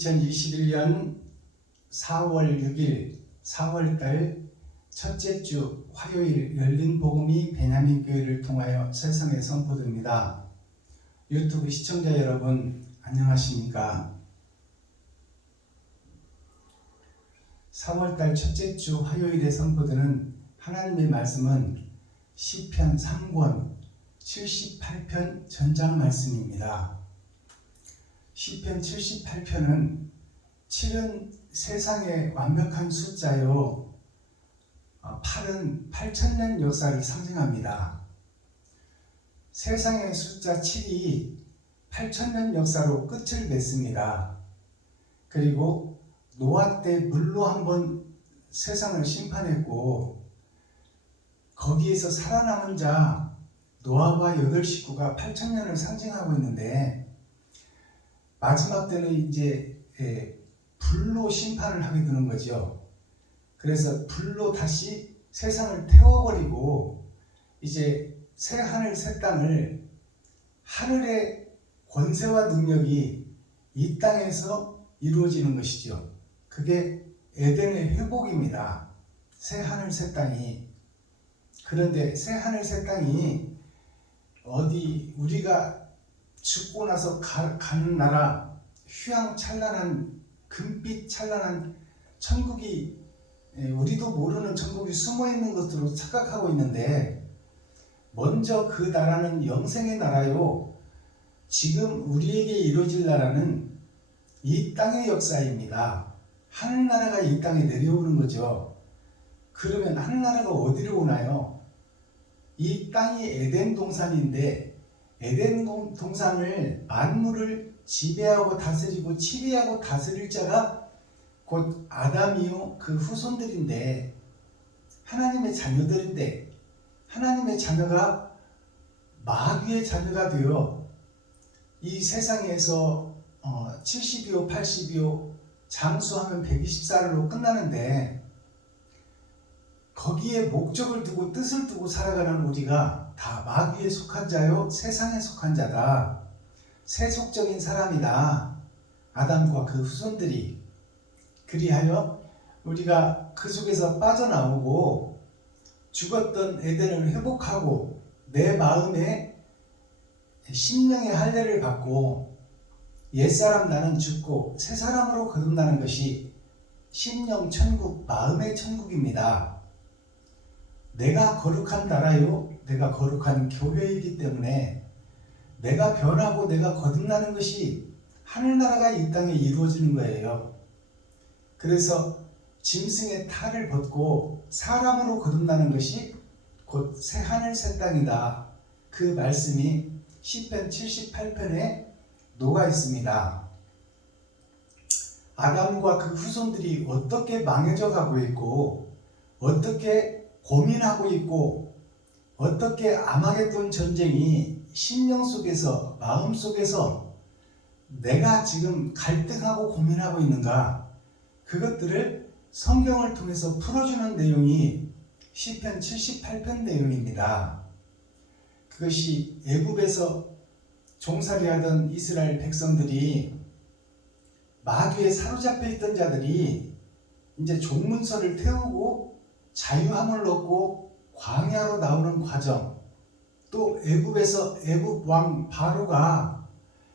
2021년 4월 6일 4월달 첫째 주 화요일 열린 복음이 베냐민 교회를 통하여 세상에 선포됩니다. 유튜브 시청자 여러분 안녕하십니까? 4월달 첫째 주 화요일에 선포되는 하나님의 말씀은 시편 3권 78편 전장 말씀입니다. 시편 78편은 7은 세상의 완벽한 숫자요 8은 8,000년 역사를 상징합니다. 세상의 숫자 7이 8,000년 역사로 끝을 맺습니다. 그리고 노아 때 물로 한번 세상을 심판했고 거기에서 살아남은 자 노아와 8식구가 8,000년을 상징하고 있는데 마지막 때는 이제 불로 심판을 하게 되는 거죠. 그래서 불로 다시 세상을 태워버리고 이제 새 하늘 새 땅을 하늘의 권세와 능력이 이 땅에서 이루어지는 것이죠. 그게 에덴의 회복입니다. 새 하늘 새 땅이. 그런데 새 하늘 새 땅이 어디 우리가 죽고 나서 가는 나라 휘황찬란한 금빛 찬란한 천국이 우리도 모르는 천국이 숨어있는 것으로 착각하고 있는데 먼저 그 나라는 영생의 나라요 지금 우리에게 이루어질 나라는 이 땅의 역사입니다. 하늘나라가 이 땅에 내려오는 거죠. 그러면 하늘나라가 어디로 오나요? 이 땅이 에덴 동산인데 에덴 동산을 만물을 지배하고 다스리고 치리하고 다스릴 자가 곧 아담이요 그 후손들인데 하나님의 자녀들인데 하나님의 자녀가 마귀의 자녀가 되어 이 세상에서 70이요 80이요 장수하면 120살로 끝나는데 거기에 목적을 두고 뜻을 두고 살아가는 우리가 다 마귀에 속한 자요 세상에 속한 자다. 세속적인 사람이다. 아담과 그 후손들이. 그리하여 우리가 그 속에서 빠져나오고 죽었던 에덴을 회복하고 내 마음에 심령의 할례를 받고 옛사람 나는 죽고 새사람으로 거듭나는 것이 심령 천국, 마음의 천국입니다. 내가 거룩한 나라요 내가 거룩한 교회이기 때문에 내가 변하고 내가 거듭나는 것이 하늘나라가 이 땅에 이루어지는 거예요. 그래서 짐승의 탈을 벗고 사람으로 거듭나는 것이 곧 새 하늘 새 땅이다. 그 말씀이 시편 78편에 녹아 있습니다. 아담과 그 후손들이 어떻게 망해져 가고 있고 어떻게 고민하고 있고 어떻게 아마겟돈 전쟁이 심령 속에서 마음 속에서 내가 지금 갈등하고 고민하고 있는가 그것들을 성경을 통해서 풀어주는 내용이 시편 78편 내용입니다. 그것이 애굽에서 종살이하던 이스라엘 백성들이 마귀에 사로잡혀 있던 자들이 이제 종문서를 태우고 자유함을 얻고 광야로 나오는 과정, 또 애굽에서 애굽 왕 바로가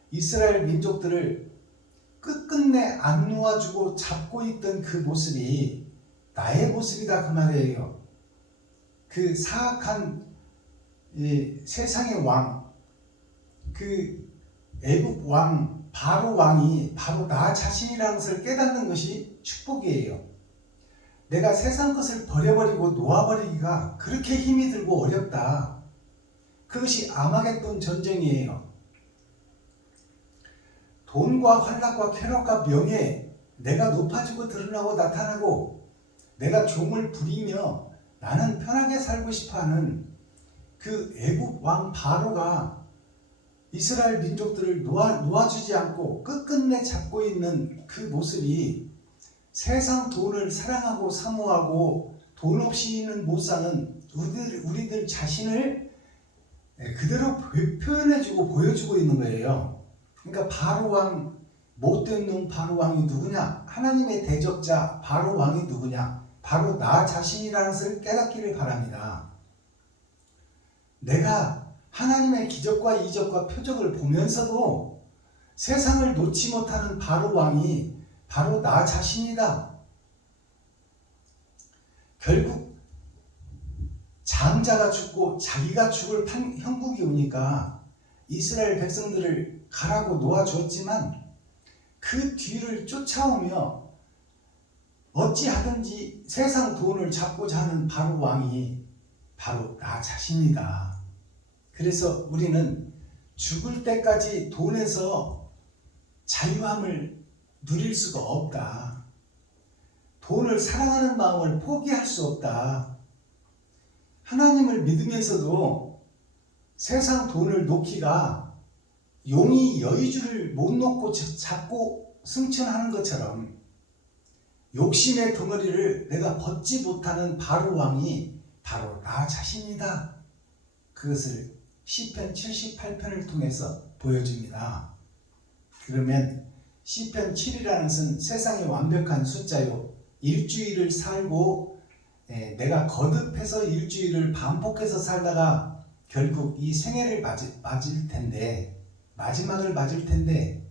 이스라엘 민족들을 끝끝내 안 놓아주고 잡고 있던 그 모습이 나의 모습이다 그 말이에요. 그 사악한 세상의 왕, 그 애굽 왕 바로 왕이 바로 나 자신이라는 것을 깨닫는 것이 축복이에요. 내가 세상 것을 버려버리고 놓아버리기가 그렇게 힘이 들고 어렵다. 그것이 아마겟돈 전쟁이에요. 돈과 활락과 쾌락과 명예, 내가 높아지고 드러나고 나타나고 내가 종을 부리며 나는 편하게 살고 싶어하는 그 애굽 왕 바로가 이스라엘 민족들을 놓아주지 않고 끝끝내 잡고 있는 그 모습이 세상 돈을 사랑하고 사모하고 돈 없이는 못 사는 우리들 자신을 그대로 표현해주고 보여주고 있는 거예요. 그러니까 바로 왕 못된 놈 바로 왕이 누구냐? 하나님의 대적자 바로 왕이 누구냐? 바로 나 자신이라는 것을 깨닫기를 바랍니다. 내가 하나님의 기적과 이적과 표적을 보면서도 세상을 놓지 못하는 바로 왕이 바로 나 자신이다. 결국 장자가 죽고 자기가 죽을 형국이 오니까 이스라엘 백성들을 가라고 놓아주었지만 그 뒤를 쫓아오며 어찌하든지 세상 돈을 잡고자 하는 바로 왕이 바로 나 자신이다. 그래서 우리는 죽을 때까지 돈에서 자유함을 누릴 수가 없다. 돈을 사랑하는 마음을 포기할 수 없다. 하나님을 믿으면서도 세상 돈을 놓기가 용이 여의주를 못 놓고 잡고 승천하는 것처럼 욕심의 덩어리를 내가 벗지 못하는 바로 왕이 바로 나 자신이다. 그것을 시편 78편을 통해서 보여줍니다. 그러면 시편 7이라는 것은 세상의 완벽한 숫자요. 일주일을 살고 내가 거듭해서 일주일을 반복해서 살다가 결국 이 생애를 맞을 텐데, 마지막을 맞을 텐데,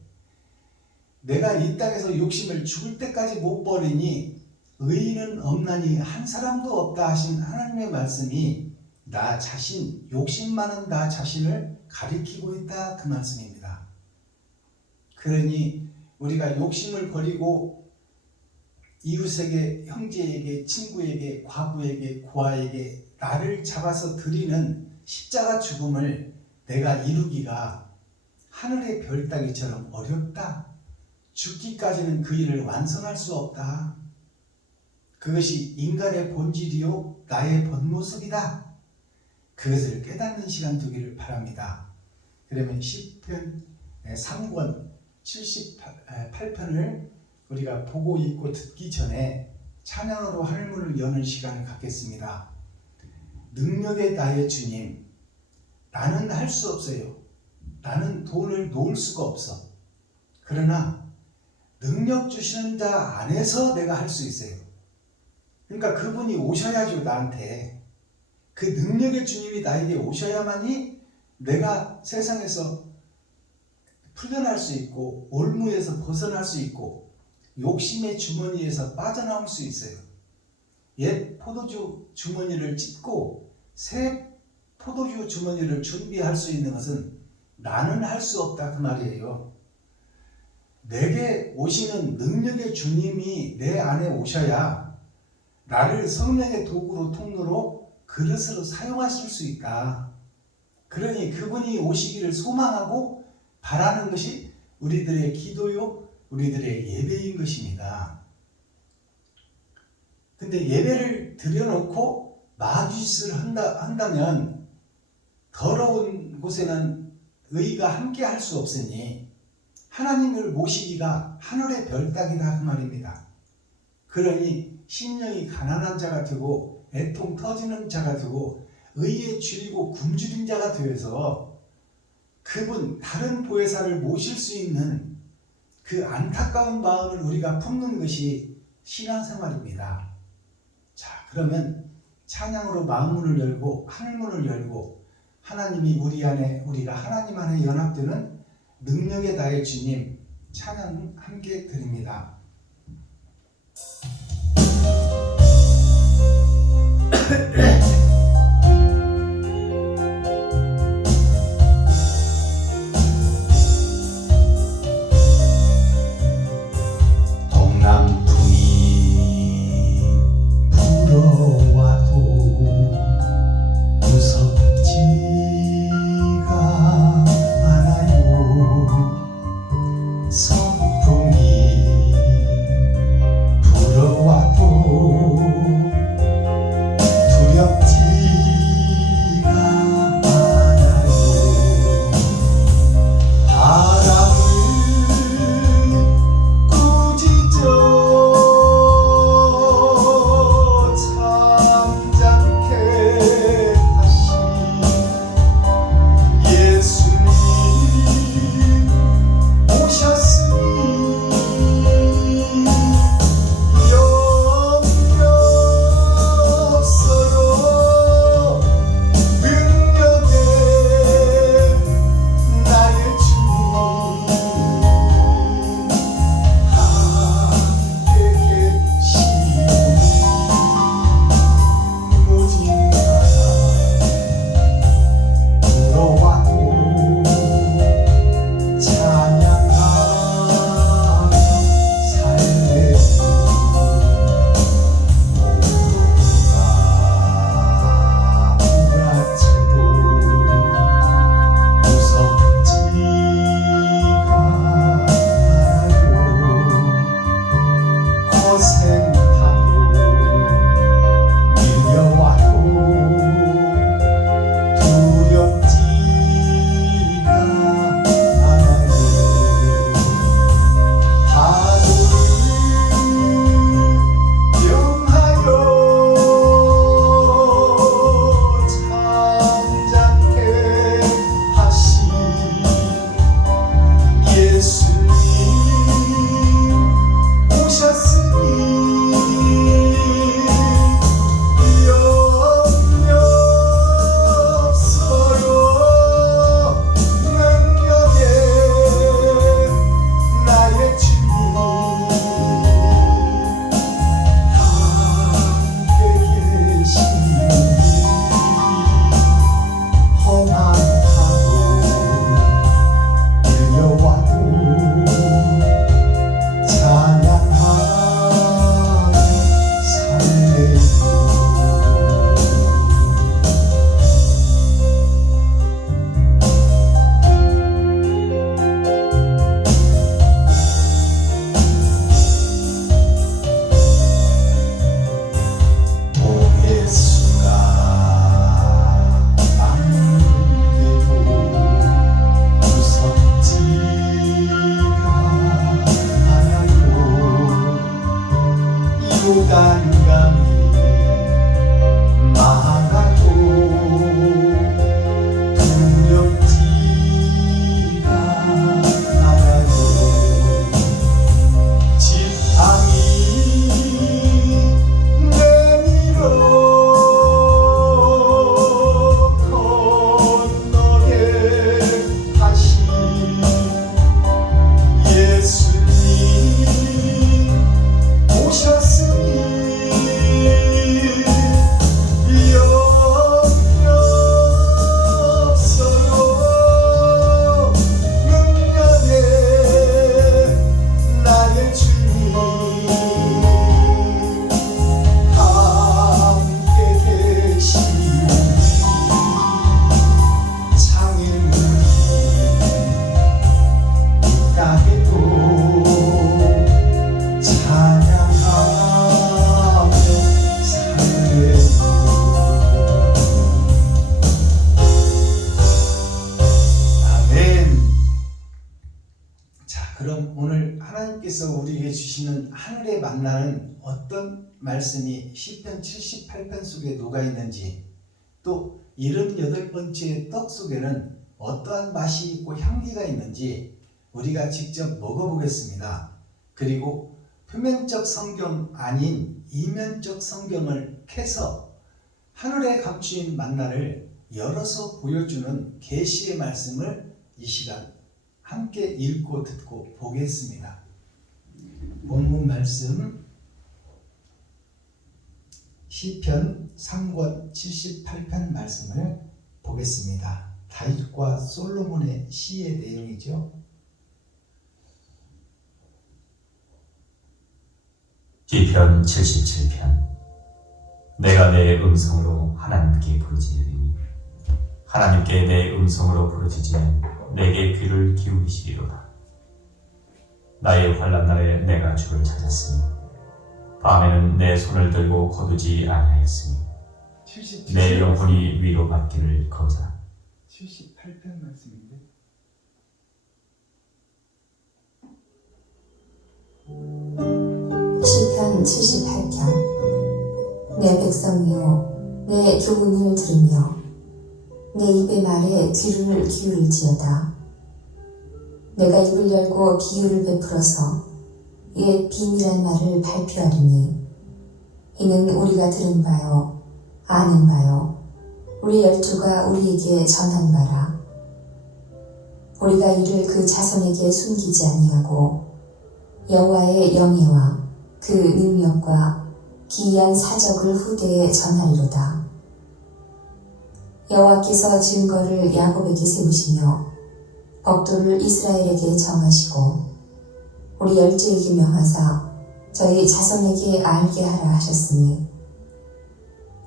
내가 이 땅에서 욕심을 죽을 때까지 못 버리니 의인은 없나니 한 사람도 없다 하신 하나님의 말씀이 나 자신, 욕심 많은 나 자신을 가리키고 있다, 그 말씀입니다. 그러니 우리가 욕심을 버리고 이웃에게, 형제에게, 친구에게, 과부에게, 고아에게 나를 잡아서 드리는 십자가 죽음을 내가 이루기가 하늘의 별 따기처럼 어렵다. 죽기까지는 그 일을 완성할 수 없다. 그것이 인간의 본질이요 나의 본모습이다. 그것을 깨닫는 시간 되기를 바랍니다. 그러면 시편 3권 78편을 우리가 보고 읽고 듣기 전에 찬양으로 하늘문을 여는 시간을 갖겠습니다. 능력의 나의 주님, 나는 할 수 없어요. 나는 돈을 놓을 수가 없어. 그러나 능력 주시는 자 안에서 내가 할 수 있어요. 그러니까 그분이 오셔야죠, 나한테. 그 능력의 주님이 나에게 오셔야만이 내가 세상에서 풀려날 수 있고 올무에서 벗어날 수 있고 욕심의 주머니에서 빠져나올 수 있어요. 옛 포도주 주머니를 찢고 새 포도주 주머니를 준비할 수 있는 것은 나는 할 수 없다, 그 말이에요. 내게 오시는 능력의 주님이 내 안에 오셔야 나를 성령의 도구로, 통로로, 그릇으로 사용하실 수 있다. 그러니 그분이 오시기를 소망하고 바라는 것이 우리들의 기도요, 우리들의 예배인 것입니다. 근데 예배를 드려놓고 마귀짓을 한다면 더러운 곳에는 의가 함께 할 수 없으니 하나님을 모시기가 하늘의 별 따기다, 그 말입니다. 그러니 심령이 가난한 자가 되고 애통 터지는 자가 되고 의에 줄이고 굶주린 자가 되어서 그분 다른 보혜사를 모실 수 있는 그 안타까운 마음을 우리가 품는 것이 신앙생활입니다. 자, 그러면 찬양으로 마음문을 열고 하늘문을 열고 하나님이 우리 안에, 우리가 하나님 안에 연합되는 능력의 나의 주님 찬양 함께 드립니다. 두렵지 그럼 오늘 하나님께서 우리에게 주시는 하늘의 만나는 어떤 말씀이 시편 78편 속에 녹아 있는지, 또 78번째 떡 속에는 어떠한 맛이 있고 향기가 있는지 우리가 직접 먹어보겠습니다. 그리고 표면적 성경 아닌 이면적 성경을 캐서 하늘에 감추인 만나를 열어서 보여주는 계시의 말씀을 이 시간 함께 읽고 듣고 보겠습니다. 본문 말씀 시편 3권 78편 말씀을 보겠습니다. 다윗과 솔로몬의 시의 내용이죠. 시편 77편. 내가 내 음성으로 하나님께 부르짖으리니 하나님께 내 음성으로 부르짖으면 내게 귀를 기울이시리로다. 나의 환난 날에 내가 주를 찾았으니 밤에는 내 손을 들고 거두지 아니하였으니 내 영혼이 위로받기를 거자. 78편 말씀인데 시편 78편. 내 백성이여, 내 교훈을 들으며 내 입의 말에 귀를 기울일지어다. 내가 입을 열고 비유를 베풀어서 옛 비밀한 말을 발표하리니 이는 우리가 들은 바요 아는 바요 우리 열조가 우리에게 전한 바라. 우리가 이를 그 자손에게 숨기지 아니하고 여호와의 영예와 그 능력과 기이한 사적을 후대에 전하리로다. 여호와께서 증거를 야곱에게 세우시며 법도를 이스라엘에게 정하시고 우리 열조에게 명하사 저희 자손에게 알게 하라 하셨으니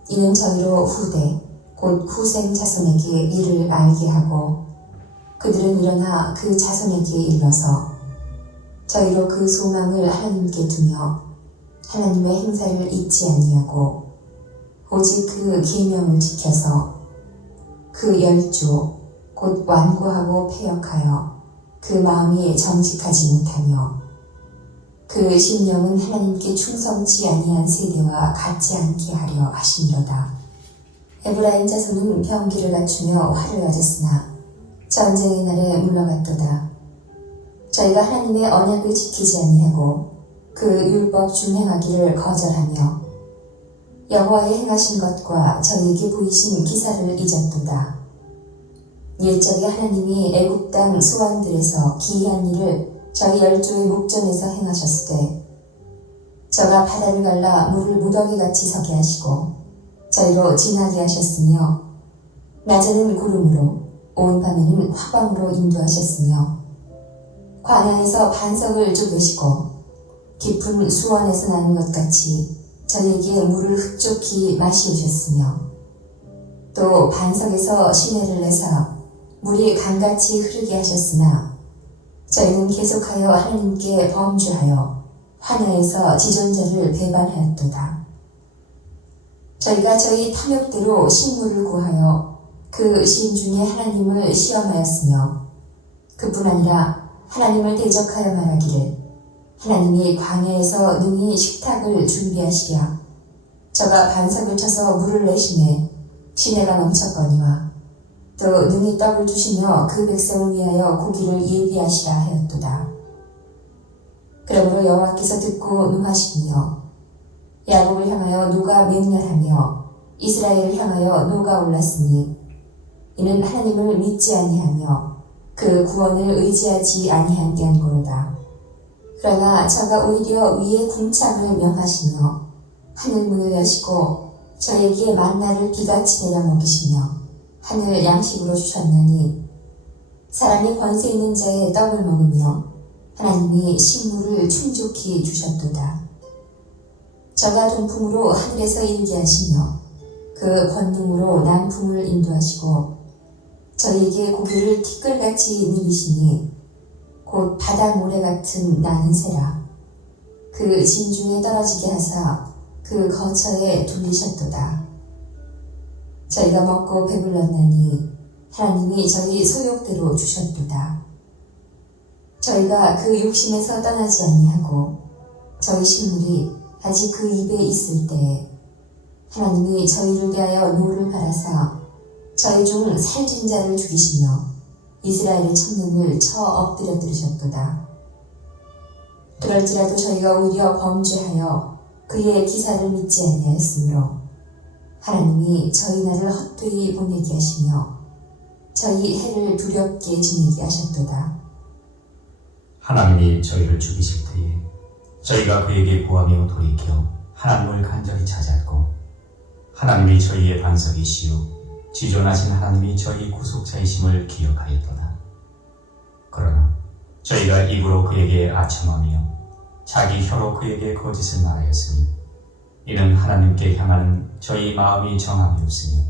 이는 저희로 후대 곧 후생 자손에게 이를 알게 하고 그들은 일어나 그 자손에게 일러서 저희로 그 소망을 하나님께 두며 하나님의 행사를 잊지 아니하고 오직 그 계명을 지켜서 그 열조 곧 완고하고 패역하여 그 마음이 정직하지 못하며 그 심령은 하나님께 충성치 아니한 세대와 같지 않게 하려 하심이로다. 에브라임 자손은 병기를 갖추며 활을 가졌으나 전쟁의 날에 물러갔도다. 저희가 하나님의 언약을 지키지 아니하고 그 율법 준행하기를 거절하며 여호와의 행하신 것과 저희에게 보이신 기사를 잊었도다. 옛적에 하나님이 애굽 땅 소환들에서 기이한 일을 저희 열조의 목전에서 행하셨을 때 저가 바다를 갈라 물을 무더기같이 서게 하시고 저희로 지나게 하셨으며 낮에는 구름으로 온 밤에는 화방으로 인도하셨으며 광야에서 반석을 쪼개시고 깊은 수원에서 나는 것 같이 저희에게 물을 흡족히 마시우셨으며 또 반석에서 시내를 내사 물이 강같이 흐르게 하셨으나 저희는 계속하여 하나님께 범죄하여 환야에서 지존자를 배반하였도다. 저희가 저희 탐욕대로 식물을 구하여 그 신 중에 하나님을 시험하였으며 그뿐 아니라 하나님을 대적하여 말하기를 하나님이 광야에서 능히 식탁을 준비하시랴 저가 반석을 쳐서 물을 내시매 시내가 넘쳤거니와 또 능히 떡을 주시며 그 백성을 위하여 고기를 예비하시라 하였도다. 그러므로 여호와께서 듣고 노하시며 야곱을 향하여 노가 맹렬하며 이스라엘을 향하여 노가 올랐으니 이는 하나님을 믿지 아니하며 그 구원을 의지하지 아니한 연고로다. 그러나 저가 오히려 위에 궁창을 명하시며 하늘 문을 여시고 저에게 만나를 비같이 내려 먹이시며 하늘 양식으로 주셨나니 사람이 권세 있는 자의 떡을 먹으며 하나님이 식물을 충족히 주셨도다. 저가 동풍으로 하늘에서 일게 하시며 그 권능으로 남풍을 인도하시고 저희에게 고기를 티끌같이 늘리시니 곧 바다 모래 같은 나는 새라. 그 진중에 떨어지게 하사 그 거처에 둘리셨도다. 저희가 먹고 배불렀나니 하나님이 저희 소욕대로 주셨도다. 저희가 그 욕심에서 떠나지 아니하고 저희 식물이 아직 그 입에 있을 때에 하나님이 저희를 위하여 노를 갈아서 저희 중 살진 자를 죽이시며 이스라엘의 천명을 쳐 엎드려 들으셨도다. 그럴지라도 저희가 오히려 범죄하여 그의 기사를 믿지 아니하였으므로 하나님이 저희 날을 헛되이 보내게 하시며 저희 해를 두렵게 지내게 하셨도다. 하나님이 저희를 죽이실 때에 저희가 그에게 구하며 돌이켜 하나님을 간절히 찾았고 하나님이 저희의 반석이시요 지존하신 하나님이 저희 구속자이심을 기억하였도다. 그러나 저희가 입으로 그에게 아첨하며 자기 혀로 그에게 거짓을 말하였으니 이는 하나님께 향하는 저희 마음이 정함이 없으며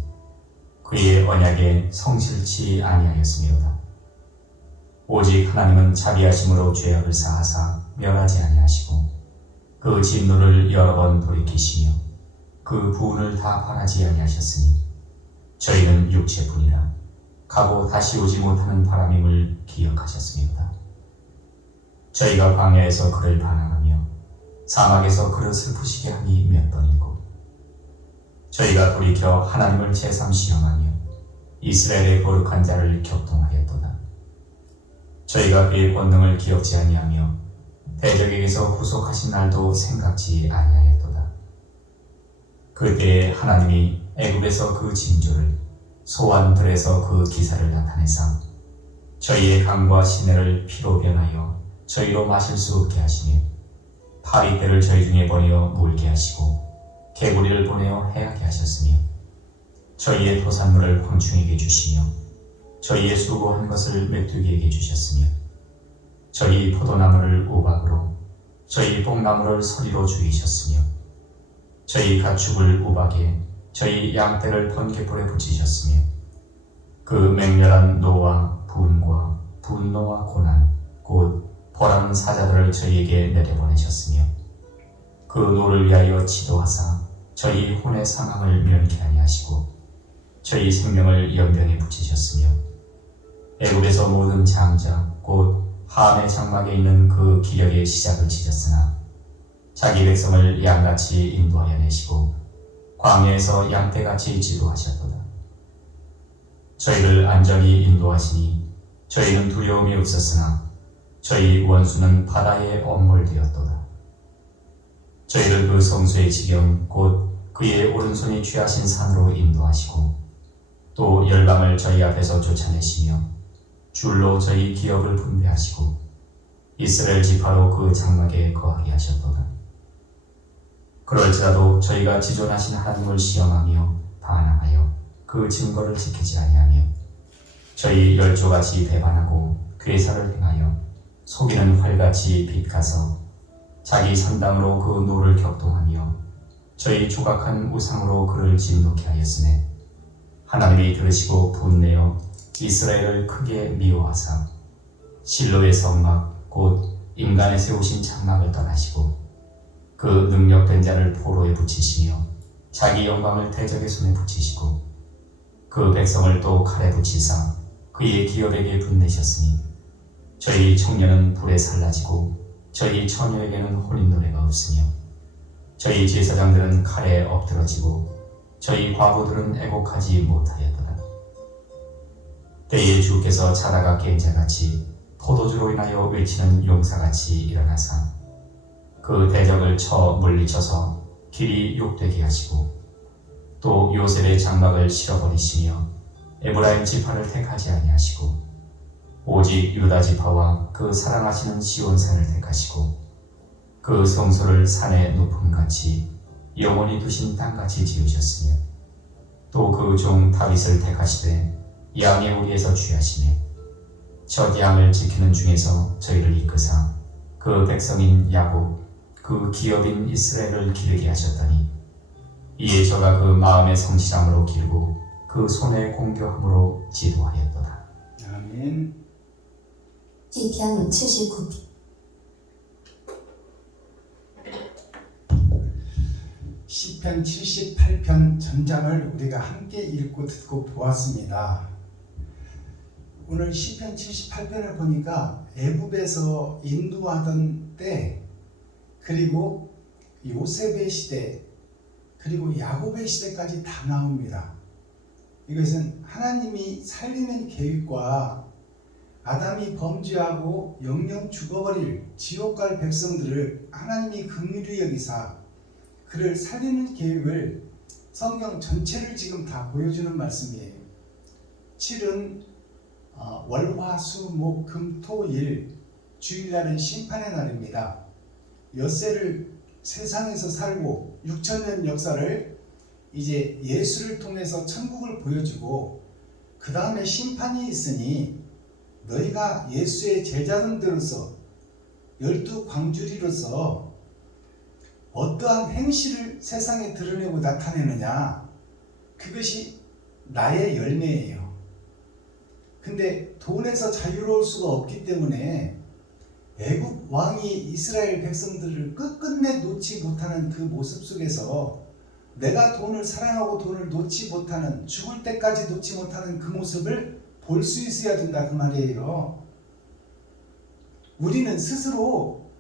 그의 언약에 성실치 아니하였으며다. 오직 하나님은 자비하심으로 죄악을 사하사 멸하지 아니하시고 그 진노를 여러 번 돌이키시며 그 부은을 다 바라지 아니하셨으니 저희는 육체뿐이라 가고 다시 오지 못하는 바람임을 기억하셨습니다. 저희가 광야에서 그를 반항하며 사막에서 그를 슬프시게 하니 몇 번이고 저희가 돌이켜 하나님을 제삼 시험하며 이스라엘의 거룩한 자를 격동하였도다. 저희가 그의 권능을 기억지 아니하며 대적에게서 구속하신 날도 생각지 아니하였도다. 그때에 하나님이 애굽에서 그 징조를 소환들에서 그 기사를 나타내사 저희의 강과 시내를 피로 변하여 저희로 마실 수 없게 하시며 파리떼를 저희 중에 보내어 물게 하시고 개구리를 보내어 해하게 하셨으며 저희의 토산물을 황충에게 주시며 저희의 수고한 것을 메뚜기에게 주셨으며 저희 포도나무를 우박으로 저희 뽕나무를 서리로 죽이셨으며 저희 가축을 우박에 저희 양떼를 번갯불에 붙이셨으며 그 맹렬한 노와 분과 분노와 고난 곧 보라는 사자들을 저희에게 내려보내셨으며 그 노를 위하여 지도하사 저희 혼의 상함을 면케 아니하시고 저희 생명을 연병에 붙이셨으며 애굽에서 모든 장자 곧 함의 장막에 있는 그 기력의 시작을 지셨으나 자기 백성을 양같이 인도하여 내시고 광야에서 양떼같이 지도하셨도다. 저희를 안전히 인도하시니 저희는 두려움이 없었으나 저희 원수는 바다에 엄몰되었도다. 저희를 그 성소의 지경 곧 그의 오른손이 취하신 산으로 인도하시고 또 열방을 저희 앞에서 쫓아내시며 줄로 저희 기업을 분배하시고 이스라엘 지파로 그 장막에 거하게 하셨도다. 그럴지라도 저희가 지존하신 하나님을 시험하며 반항하여 그 증거를 지키지 아니하며 저희 열조같이 배반하고 괴사를 행하여 속이는 활같이 빗가서 자기 산당으로 그 노를 격동하며 저희 조각한 우상으로 그를 진노케 하였으매 하나님이 들으시고 분내어 이스라엘을 크게 미워하사 실로의 성막 곧 인간의 세우신 장막을 떠나시고 그 능력된 자를 포로에 붙이시며 자기 영광을 대적의 손에 붙이시고 그 백성을 또 칼에 붙이사 그의 기업에게 분내셨으니 저희 청년은 불에 살라지고 저희 처녀에게는 혼인 노래가 없으며 저희 제사장들은 칼에 엎드러지고 저희 과부들은 애곡하지 못하였도다. 때에 주께서 자다가 깬 자같이 포도주로 인하여 외치는 용사같이 일어나사 그 대적을 쳐 물리쳐서 길이 욕되게 하시고 또 요셉의 장막을 실어버리시며 에브라임 지파를 택하지 아니하시고 오직 유다 지파와 그 사랑하시는 시온산을 택하시고 그 성소를 산의 높음같이 영원히 두신 땅같이 지으셨으며 또 그 종 다윗을 택하시되 양의 우리에서 취하시며 첫 양을 지키는 중에서 저희를 이끄사 그 백성인 야곱 그 기업인 이스라엘을 기르게 하셨더니 이에 저가 그 마음의 성실함으로 기르고 그 손의 공교함으로 지도하였도다. 아멘. 시편 79편 시편 78편 전장을 우리가 함께 읽고 듣고 보았습니다. 오늘 시편 78편을 보니까 애굽에서 인도하던 때, 그리고 요셉의 시대, 그리고 야곱의 시대까지 다 나옵니다. 이것은 하나님이 살리는 계획과 아담이 범죄하고 영영 죽어버릴 지옥 갈 백성들을 하나님이 긍휼히 여기사 그를 살리는 계획을 성경 전체를 지금 다 보여주는 말씀이에요. 7은 월화수목금토일 주일날은 심판의 날입니다. 엿새를 세상에서 살고 6천년 역사를 이제 예수를 통해서 천국을 보여주고 그 다음에 심판이 있으니 너희가 예수의 제자들로서 12광주리로서 어떠한 행실을 세상에 드러내고 나타내느냐, 그것이 나의 열매예요. 근데 돈에서 자유로울 수가 없기 때문에 애굽 왕이 이스라엘 백성들을 끝끝내 놓지 못하는 그 모습 속에서 내가 돈을 사랑하고 돈을 놓지 못하는, 죽을 때까지 놓지 못하는 그 모습을 볼 수 있어야 된다 그 말이에요. 우리는 스스로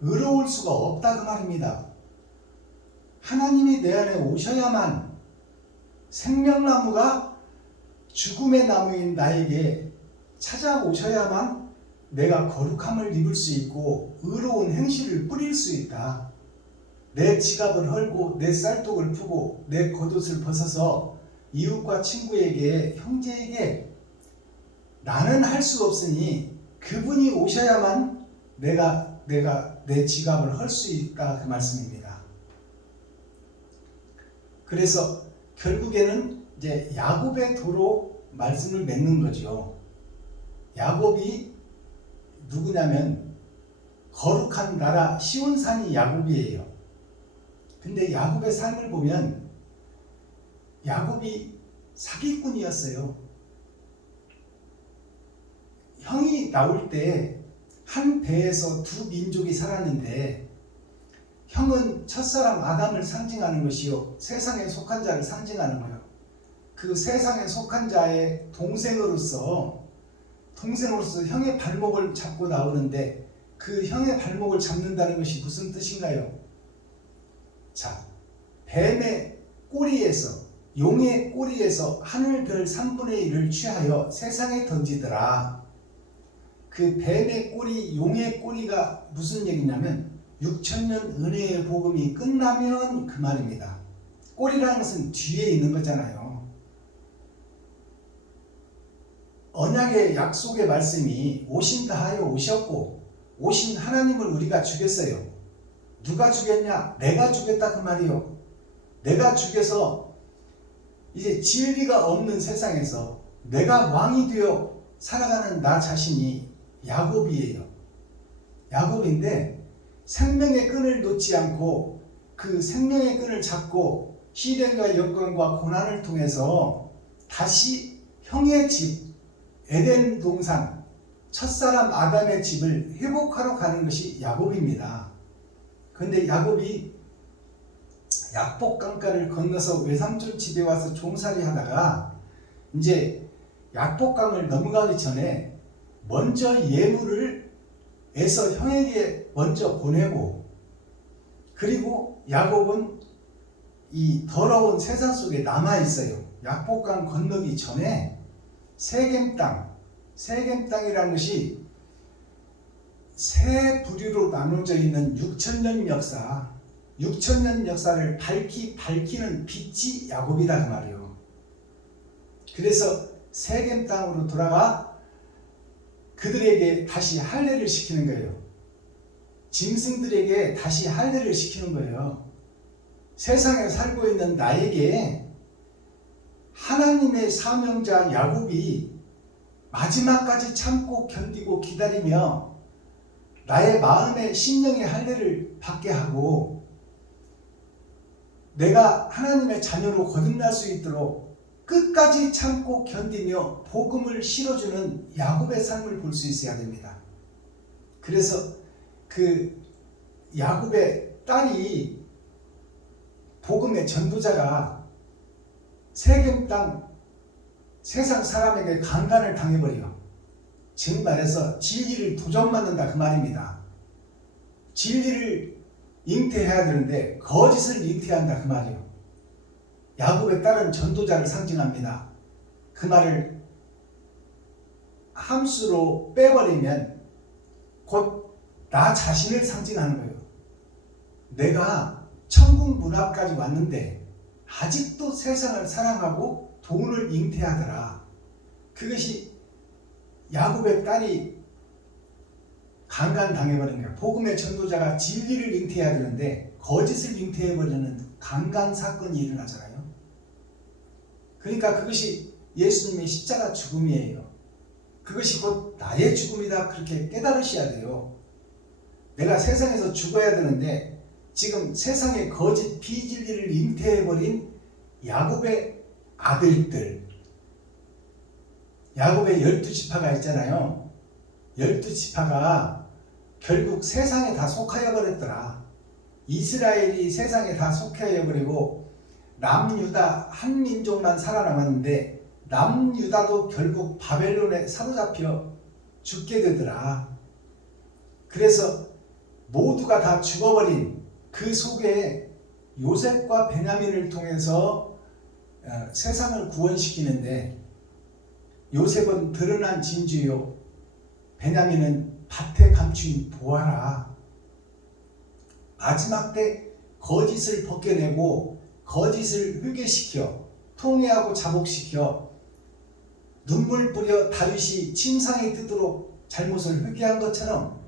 의로울 수가 없다 그 말입니다. 하나님이 내 안에 오셔야만, 생명나무가 죽음의 나무인 나에게 찾아오셔야만 내가 거룩함을 입을 수 있고 의로운 행실을 뿌릴 수 있다. 내 지갑을 헐고 내 쌀독을 푸고 내 겉옷을 벗어서 이웃과 친구에게, 형제에게 나는 할 수 없으니 그분이 오셔야만 내가 내 지갑을 헐 수 있다 그 말씀입니다. 그래서 결국에는 이제 야곱의 도로 말씀을 맺는 거죠. 야곱이 누구냐면 거룩한 나라 시온산이 야곱이에요. 근데 야곱의 삶을 보면 야곱이 사기꾼이었어요. 형이 나올 때 한 배에서 두 민족이 살았는데, 형은 첫사람 아담을 상징하는 것이요, 세상에 속한 자를 상징하는 거예요. 그 세상에 속한 자의 동생으로서 형의 발목을 잡고 나오는데, 그 형의 발목을 잡는다는 것이 무슨 뜻인가요? 자, 뱀의 꼬리에서, 용의 꼬리에서 하늘별 3분의 1을 취하여 세상에 던지더라. 그 뱀의 꼬리, 용의 꼬리가 무슨 얘기냐면 6천년 은혜의 복음이 끝나면 그 말입니다. 꼬리라는 것은 뒤에 있는 거잖아요. 언약의 약속의 말씀이 오신다 하여 오셨고, 오신 하나님을 우리가 죽였어요. 누가 죽였냐? 내가 죽였다 그 말이요. 내가 죽여서 이제 진리가 없는 세상에서 내가 왕이 되어 살아가는 나 자신이 야곱이에요. 야곱인데 생명의 끈을 놓지 않고 그 생명의 끈을 잡고 시련과 여건과 고난을 통해서 다시 형의 집, 에덴 동산, 첫사람 아담의 집을 회복하러 가는 것이 야곱입니다. 그런데 야곱이 약복강가를 건너서 외삼촌 집에 와서 종살이 하다가 이제 약복강을 넘어가기 전에 먼저 예물을 애서 형에게 먼저 보내고, 그리고 야곱은 이 더러운 세상 속에 남아 있어요. 약복강 건너기 전에 세겜 땅이라는 것이 세 부류로 나눠져 있는 6천년 역사, 6천년 역사를 밝히는 빛이 야곱이다 그 말이에요. 그래서 세겜 땅으로 돌아가 그들에게 다시 할례를 시키는 거예요. 짐승들에게 다시 할례를 시키는 거예요. 세상에 살고 있는 나에게 하나님의 사명자 야곱이 마지막까지 참고 견디고 기다리며 나의 마음의 심령의 할례를 받게 하고 내가 하나님의 자녀로 거듭날 수 있도록 끝까지 참고 견디며 복음을 실어주는 야곱의 삶을 볼 수 있어야 됩니다. 그래서 그 야곱의 딸이 복음의 전도자가 세겜 땅 세상 사람에게 강간을 당해버려. 즉 말해서 진리를 도전받는다 그 말입니다. 진리를 잉태해야 되는데 거짓을 잉태한다 그 말이에요. 야곱의 딸은 전도자를 상징합니다. 그 말을 함수로 빼버리면 곧 나 자신을 상징하는 거예요. 내가 천국 문 앞까지 왔는데 아직도 세상을 사랑하고 돈을 잉태하더라. 그것이 야곱의 딸이 강간당해버린 거예요. 복음의 전도자가 진리를 잉태해야 되는데 거짓을 잉태해버리는 강간 사건이 일어나잖아요. 그러니까 그것이 예수님의 십자가 죽음이에요. 그것이 곧 나의 죽음이다 그렇게 깨달으셔야 돼요. 내가 세상에서 죽어야 되는데 지금 세상의 거짓 비진리를 잉태해버린 야곱의 아들들, 야곱의 12지파가 있잖아요. 12지파가 결국 세상에 다 속하여 버렸더라. 이스라엘이 세상에 다 속하여 버리고 남유다 한 민족만 살아남았는데 남유다도 결국 바벨론에 사로잡혀 죽게 되더라. 그래서 모두가 다 죽어버린 그 속에 요셉과 베냐민을 통해서 세상을 구원시키는데 요셉은 드러난 진주요 베냐민은 밭에 감추인 보아라. 마지막 때 거짓을 벗겨내고 거짓을 회개시켜 통회하고 자복시켜 눈물 뿌려 다윗이 침상에 뜨도록 잘못을 회개한 것처럼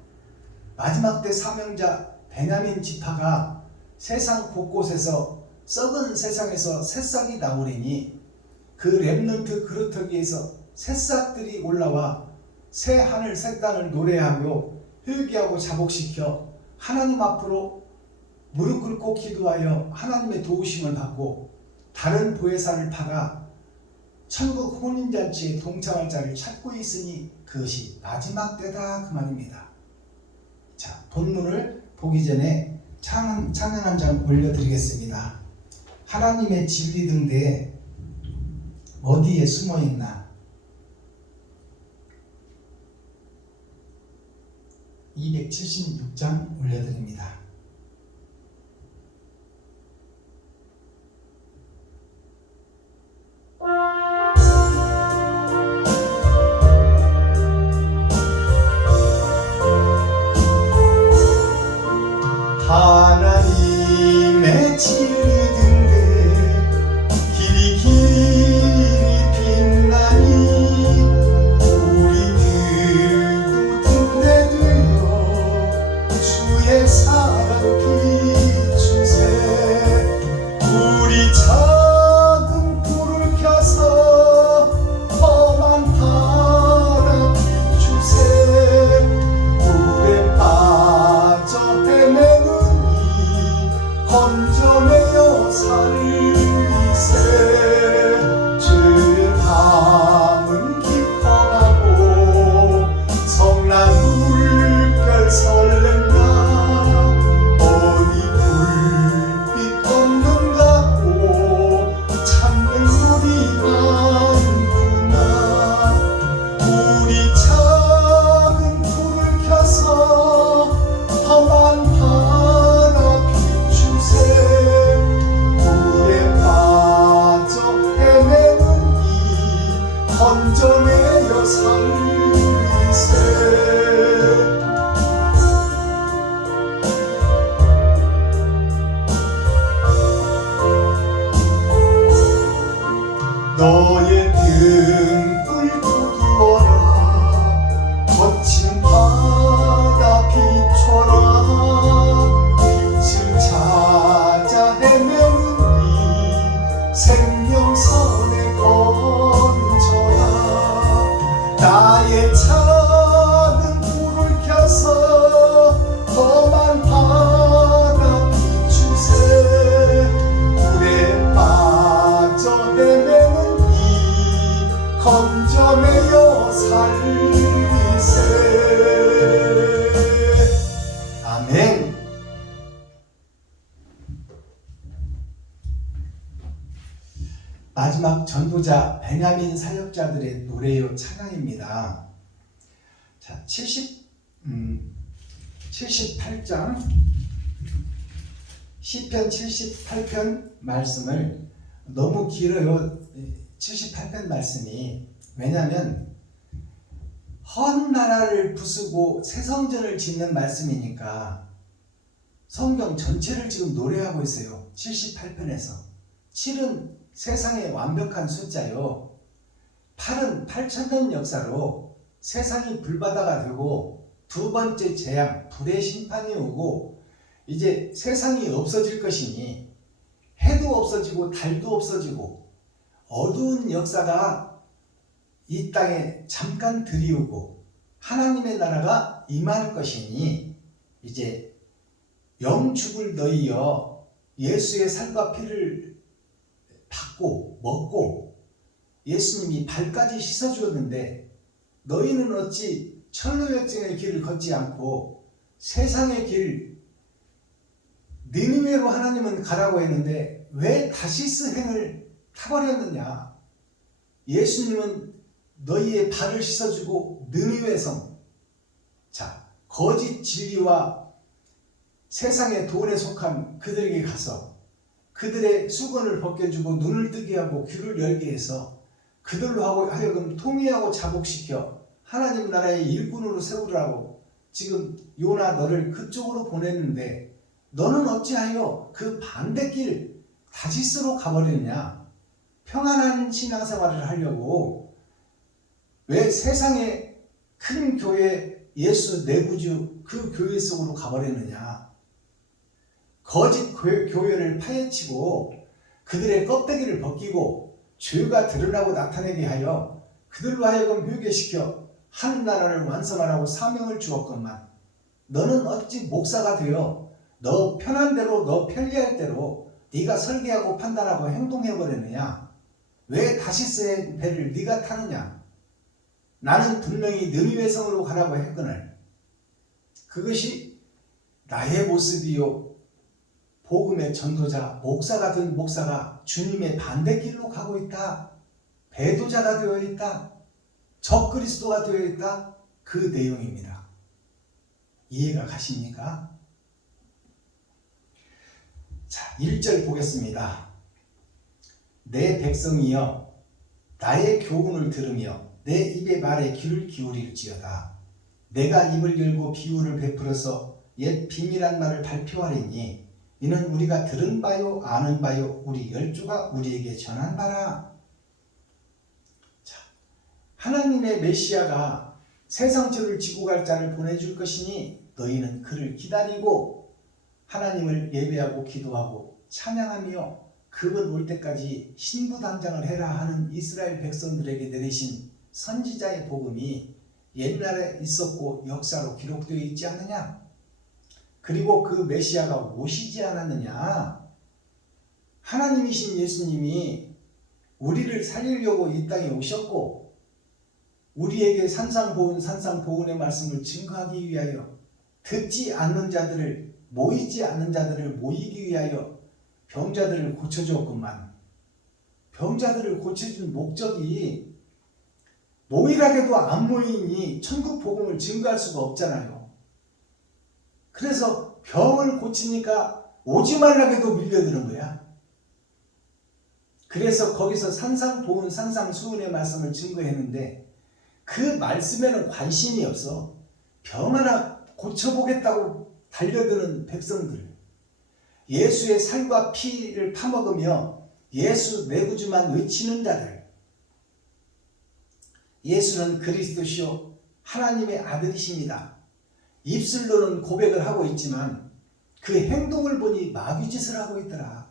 마지막 때 사명자 베냐민 지파가 세상 곳곳에서 썩은 세상에서 새싹이 나오리니 그 렘넌트 그루터기에서 새싹들이 올라와 새 하늘 새 땅을 노래하며 회개하고 자복시켜 하나님 앞으로 무릎 꿇고 기도하여 하나님의 도우심을 받고 다른 보혜사를 팔아 천국 혼인잔치에 동참할 자를 찾고 있으니 그것이 마지막 때다 그 말입니다. 자, 본문을 보기 전에 찬양 한 장 올려드리겠습니다. 하나님의 진리 등대에 어디에 숨어 있나? 276장 올려드립니다. 하나님의 진리 등대 길이 빛나니 우리들도 등대 되어 주의 사랑 비추세. 우리 작은 불을 켜서 험한 바람 비추세. 물에 빠져 헤매는 건져내어 살리세. 죄의 밤은 깊어가고 성난 물결 설렌다. 어디 불빛 없는가고 찾는 우리 많구나. 우리 작은 불을 켜서 험한 바람 비추세. 물에 빠져 헤매는 이 건져내어 살리세. 너의 등불 두어라. 거친 바다 비춰라. 빛을 찾아 헤매는 이 생명선에 건져라. 나의 작은 불을 켜서 험한 바다 비추세. 물에 빠져 헤매는 이 건져내어 살리세. 아멘. 마지막 전도자 베냐민 사역자들의 노래요 찬양입니다. 자, 78장 시편 78편 말씀을 너무 길어요. 78편 말씀이. 왜냐하면 헌 나라를 부수고 새 성전을 짓는 말씀이니까 성경 전체를 지금 노래하고 있어요. 78편에서 7은 세상의 완벽한 숫자요, 8은 8,000년 역사로 세상이 불바다가 되고 두 번째 재앙, 불의 심판이 오고 이제 세상이 없어질 것이니 해도 없어지고 달도 없어지고 어두운 역사가 이 땅에 잠깐 드리우고 하나님의 나라가 임할 것이니 이제 영죽을 너희여 예수의 살과 피를 받고 먹고 예수님이 발까지 씻어주었는데 너희는 어찌 천로역정의 길을 걷지 않고 세상의 길 니느웨로 하나님은 가라고 했는데 왜 다시스 행을 타버렸느냐. 예수님은 너희의 발을 씻어주고 느니웨 성, 자, 거짓 진리와 세상의 돈에 속한 그들에게 가서 그들의 수건을 벗겨주고 눈을 뜨게 하고 귀를 열게 해서 그들로 하여금 통회하고 자복시켜 하나님 나라의 일꾼으로 세우라고 지금 요나 너를 그쪽으로 보냈는데 너는 어찌하여 그 반대길 다시스로 가버리느냐. 평안한 신앙생활을 하려고 왜 세상의 큰 교회 예수 내구주 그 교회 속으로 가버리느냐. 거짓 교회를 파헤치고 그들의 껍데기를 벗기고 죄가 드러나고 나타내게 하여 그들로 하여금 회개시켜 한 나라를 완성하라고 사명을 주었건만 너는 어찌 목사가 되어 너 편한 대로 너 편리할 대로 네가 설계하고 판단하고 행동해버리느냐. 왜 다시스의 배를 네가 타느냐. 나는 분명히 느니웨 성으로 가라고 했거늘 그것이 나의 모습이요 복음의 전도자 목사 같은 목사가 주님의 반대길로 가고 있다. 배도자가 되어 있다. 적그리스도가 되어 있다. 그 내용입니다. 이해가 가십니까? 자, 1절 보겠습니다. 내 백성이여 나의 교훈을 들으며 내 입의 말에 귀를 기울일지어다. 내가 입을 열고 비유를 베풀어서 옛 비밀한 말을 발표하리니 이는 우리가 들은 바요 아는 바요 우리 열조가 우리에게 전한 바라. 자, 하나님의 메시아가 세상 죄를 지고 갈 자를 보내줄 것이니 너희는 그를 기다리고 하나님을 예배하고 기도하고 찬양하며 그분 올 때까지 신부단장을 해라 하는 이스라엘 백성들에게 내리신 선지자의 복음이 옛날에 있었고 역사로 기록되어 있지 않느냐. 그리고 그 메시아가 오시지 않았느냐. 하나님이신 예수님이 우리를 살리려고 이 땅에 오셨고 우리에게 산상보훈의 말씀을 증거하기 위하여 듣지 않는 자들을 모이지 않는 자들을 모이기 위하여 병자들을 고쳐주었구만. 병자들을 고쳐준 목적이 모이라게도 안 모이니 천국 복음을 증거할 수가 없잖아요. 그래서 병을 고치니까 오지 말라게도 밀려드는 거야. 그래서 거기서 산상보훈 산상수훈의 말씀을 증거했는데 그 말씀에는 관심이 없어. 병 하나 고쳐보겠다고 달려드는 백성들, 예수의 살과 피를 파먹으며 예수 내구주만 외치는 자들, 예수는 그리스도시요 하나님의 아들이십니다. 입술로는 고백을 하고 있지만 그 행동을 보니 마귀짓을 하고 있더라.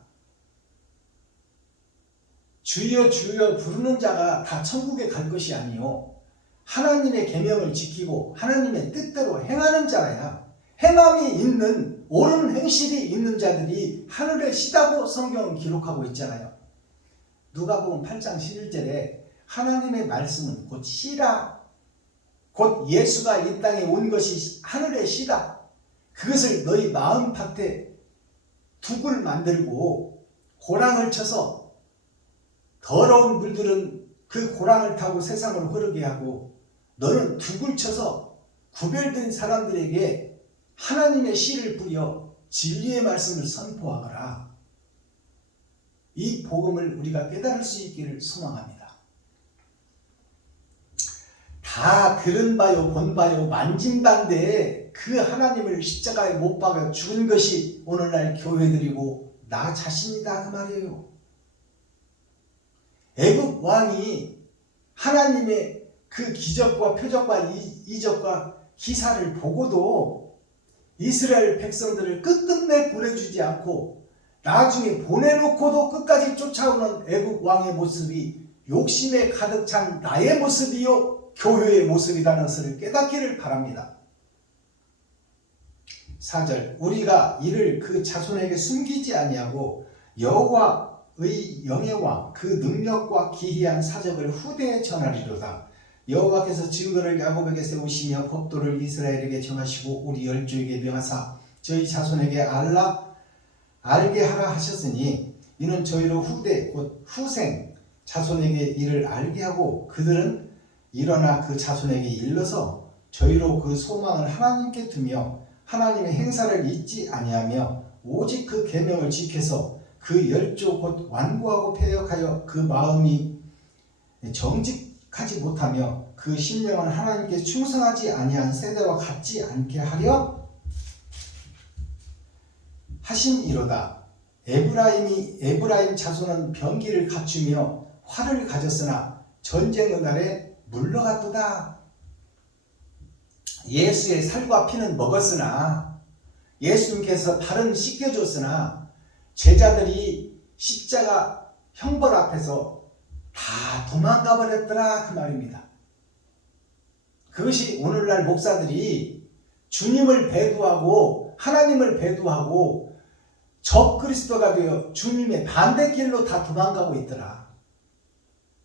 주여 주여 부르는 자가 다 천국에 갈 것이 아니요 하나님의 계명을 지키고 하나님의 뜻대로 행하는 자라야. 행함이 있는 옳은 행실이 있는 자들이 하늘에 시다고 성경은 기록하고 있잖아요. 누가복음 8장 11절에 하나님의 말씀은 곧 시다. 곧 예수가 이 땅에 온 것이 하늘의 시다. 그것을 너희 마음 밭에 둑을 만들고 고랑을 쳐서 더러운 물들은 그 고랑을 타고 세상을 흐르게 하고 너는 둑을 쳐서 구별된 사람들에게 하나님의 씨를 뿌려 진리의 말씀을 선포하거라. 이 복음을 우리가 깨달을 수 있기를 소망합니다. 다 들은 바요 본 바요 만진 바인데 그 하나님을 십자가에 못 박아 죽은 것이 오늘날 교회들이고 나 자신이다 그 말이에요. 애굽 왕이 하나님의 그 기적과 표적과 이적과 기사를 보고도 이스라엘 백성들을 끝끝내 보내주지 않고 나중에 보내놓고도 끝까지 쫓아오는 애굽 왕의 모습이 욕심에 가득 찬 나의 모습이요 교회의 모습이라는 것을 깨닫기를 바랍니다. 4절 우리가 이를 그 자손에게 숨기지 아니하고 여호와의 영예와 그 능력과 기이한 사적을 후대에 전하리로다. 여호와께서 증거를 야곱에게 세우시며 법도를 이스라엘에게 정하시고 우리 열조에게 명하사 저희 자손에게 알게 하라 하셨으니 이는 저희로 후대 곧 후생 자손에게 이를 알게 하고 그들은 일어나 그 자손에게 일러서 저희로 그 소망을 하나님께 두며 하나님의 행사를 잊지 아니하며 오직 그 계명을 지켜서 그 열조 곧 완고하고 패역하여 그 마음이 정직하지 못하며 그 심령은 하나님께 충성하지 아니한 세대와 같지 않게 하려 하심이로다. 에브라임 자손은 병기를 갖추며 활을 가졌으나 전쟁의 날에 물러갔도다. 예수의 살과 피는 먹었으나 예수님께서 발은 씻겨줬으나 제자들이 십자가 형벌 앞에서 다 도망가 버렸더라 그 말입니다. 그것이 오늘날 목사들이 주님을 배도하고 하나님을 배도하고 적그리스도가 되어 주님의 반대길로 다 도망가고 있더라.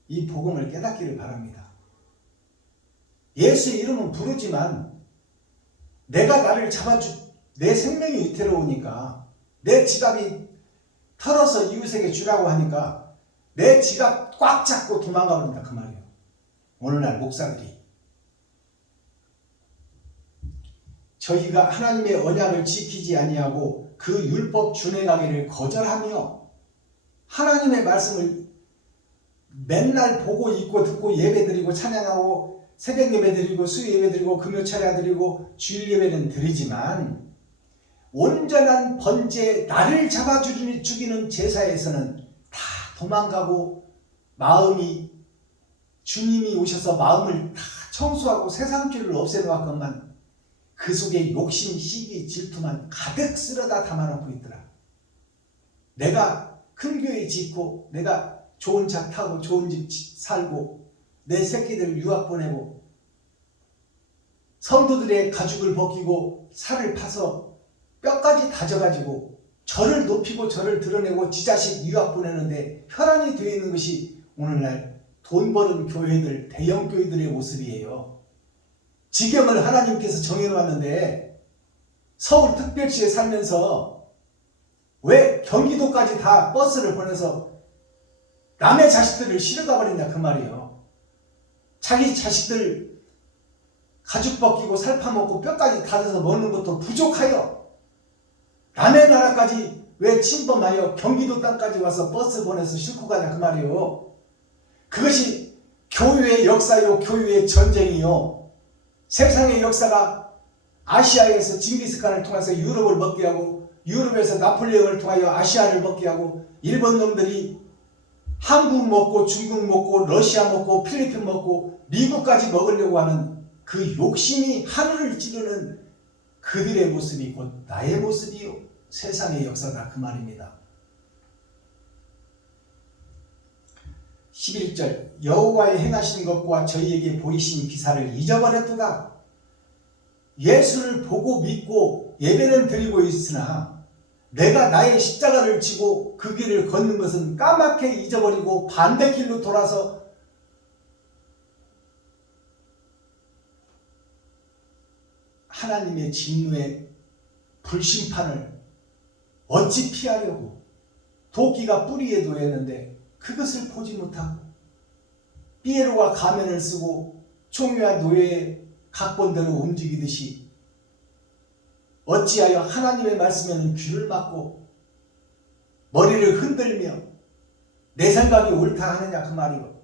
이 복음을 깨닫기를 바랍니다. 예수의 이름은 부르지만 내가 나를 내 생명이 위태로우니까 내 지갑이 털어서 이웃에게 주라고 하니까 내 지갑 꽉 잡고 도망가 버린다 그 말이에요. 오늘날 목사들이 저희가 하나님의 언약을 지키지 아니하고 그 율법 준행하기를 거절하며 하나님의 말씀을 맨날 보고 읽고 듣고 예배드리고 찬양하고 새벽 예배드리고 수요 예배드리고 금요 찬양드리고 주일 예배는 드리지만 온전한 번제 나를 잡아 죽이는 제사에서는 다 도망가고 마음이 주님이 오셔서 마음을 다 청소하고 세상죄를 없애놓았건만 그 속에 욕심, 시기, 질투만 가득 쓸어다 담아놓고 있더라. 내가 큰 교회 짓고 내가 좋은 차 타고 좋은 집 살고 내 새끼들 유학 보내고 성도들의 가죽을 벗기고 살을 파서 뼈까지 다져가지고 저를 높이고 저를 드러내고 지 자식 유학 보내는데 혈안이 되어 있는 것이 오늘날 돈 버는 교회들, 대형 교회들의 모습이에요. 지경을 하나님께서 정해놓았는데 서울특별시에 살면서 왜 경기도까지 다 버스를 보내서 남의 자식들을 실어가 버리냐 그 말이에요. 자기 자식들 가죽 벗기고 살 파먹고 뼈까지 다져서 먹는 것도 부족하여 남의 나라까지 왜 침범하여 경기도 땅까지 와서 버스 보내서 싣고 가냐 그 말이에요. 그것이 교회의 역사요 교회의 전쟁이요. 세상의 역사가 아시아에서 징기스칸을 통해서 유럽을 먹게 하고 유럽에서 나폴레옹을 통하여 아시아를 먹게 하고 일본 놈들이 한국 먹고 중국 먹고 러시아 먹고 필리핀 먹고 미국까지 먹으려고 하는 그 욕심이 하늘을 찌르는 그들의 모습이 곧 나의 모습이요 세상의 역사다 그 말입니다. 11절 여호와의 행하신 것과 저희에게 보이신 기사를 잊어버렸도다. 예수를 보고 믿고 예배는 드리고 있으나 내가 나의 십자가를 지고 그 길을 걷는 것은 까맣게 잊어버리고 반대길로 돌아서 하나님의 진노의 불심판을 어찌 피하려고 도끼가 뿌리에 놓였는데 그것을 보지 못하고 피에로가 가면을 쓰고 총리와 노예의 각본대로 움직이듯이 어찌하여 하나님의 말씀에는 귀를 막고 머리를 흔들며 내 생각이 옳다 하느냐 그 말이요.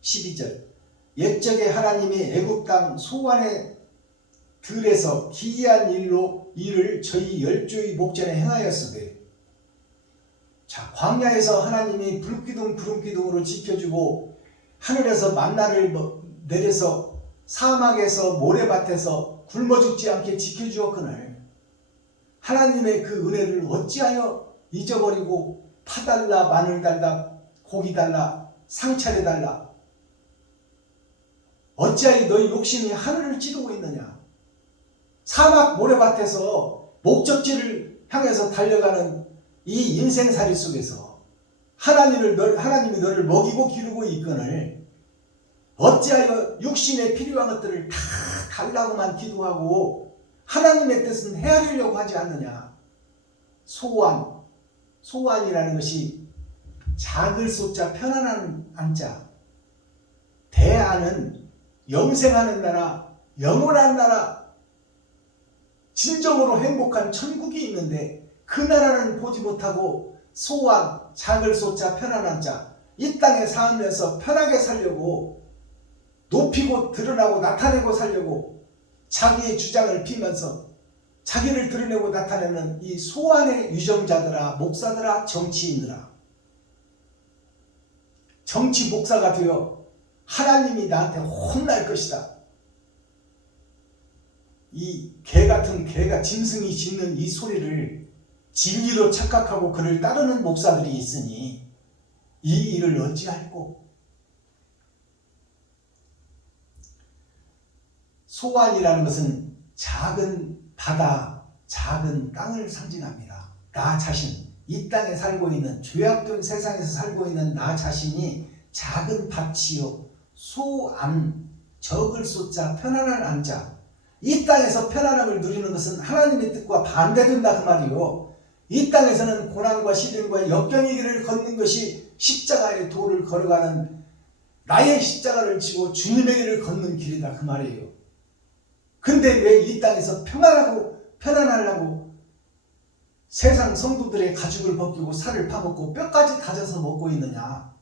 12절 옛적에 하나님이 애굽 땅 소환의 들에서 기이한 일을 저희 열조의 목전에 행하였으되, 자, 광야에서 하나님이 불기둥 구름기둥으로 지켜주고 하늘에서 만나를 내려서 사막에서 모래밭에서 굶어 죽지 않게 지켜주었거늘 하나님의 그 은혜를 어찌하여 잊어버리고 파달라 마늘 달라 고기 달라 상차례 달라 어찌하여 너희 욕심이 하늘을 찌르고 있느냐. 사막 모래밭에서 목적지를 향해서 달려가는 이 인생살이 속에서 하나님이 너를 먹이고 기르고 있거늘 어찌하여 육신에 필요한 것들을 다 달라고만 기도하고 하나님의 뜻은 헤아리려고 하지 않느냐. 소환이라는 것이 작을 소자 편안한 안자, 대안은 영생하는 나라, 영원한 나라, 진정으로 행복한 천국이 있는데 그 나라는 보지 못하고 소환, 작을 소자 편안한 자, 이 땅에 살면서 편하게 살려고 높이고 드러나고 나타내고 살려고 자기의 주장을 피면서 자기를 드러내고 나타내는 이 소환의 유정자들아, 목사들아, 정치인들아, 정치 목사가 되어 하나님이 나한테 혼날 것이다. 이 개같은 개가 짐승이 짖는 이 소리를 진리로 착각하고 그를 따르는 목사들이 있으니 이 일을 어찌할꼬. 소환이라는 것은 작은 바다, 작은 땅을 상징합니다. 나 자신, 이 땅에 살고 있는, 죄악된 세상에서 살고 있는 나 자신이 작은 밭이요 소안, 적을 소자 편안한 안자, 이 땅에서 편안함을 누리는 것은 하나님의 뜻과 반대된다 그 말이요. 이 땅에서는 고난과 시련과 역경의 길을 걷는 것이 십자가의 도를 걸어가는 나의 십자가를 지고 주님의 길을 걷는 길이다 그 말이에요. 근데 왜 이 땅에서 편안하려고 세상 성도들의 가죽을 벗기고 살을 파먹고 뼈까지 다져서 먹고 있느냐.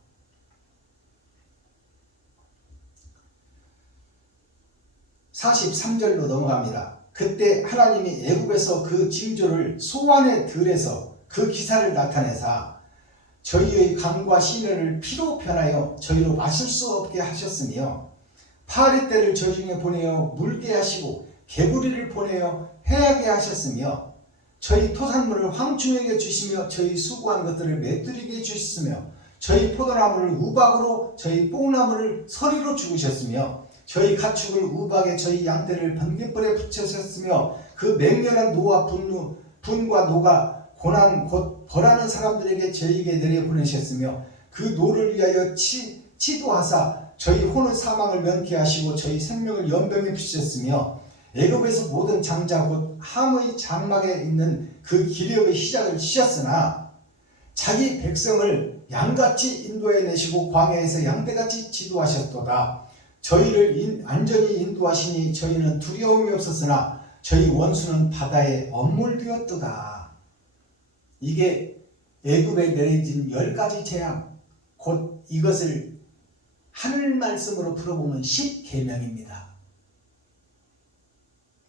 43절로 넘어갑니다. 그때 하나님이 애굽에서 그 징조를 소환의 들에서 그 기사를 나타내사 저희의 강과 시내를 피로 변하여 저희로 마실 수 없게 하셨으며 파리떼를 저희 중에 보내어 물게 하시고 개구리를 보내어 해하게 하셨으며 저희 토산물을 황충에게 주시며 저희 수고한 것들을 메뚜리게 주셨으며 저희 포도나무를 우박으로 저희 뽕나무를 서리로 죽으셨으며 저희 가축을 우박에 저희 양떼를 번갯불에 붙여셨으며 그 맹렬한 노와 분과 노가 고난 곧 벌하는 사람들에게 저희에게 내려보내셨으며 그 노를 위하여 치도하사 저희 혼의 사망을 면케 하시고 저희 생명을 연병에 붙이셨으며 애굽에서 모든 장자 곧 함의 장막에 있는 그 기력의 시작을 치셨으나 자기 백성을 양같이 인도해내시고 광야에서 양떼같이 지도하셨도다. 저희를 안전히 인도하시니 저희는 두려움이 없었으나 저희 원수는 바다에 엄물되었도다. 이게 애굽에 내려진 10가지 재앙, 곧 이것을 하늘 말씀으로 풀어보면 10계명입니다.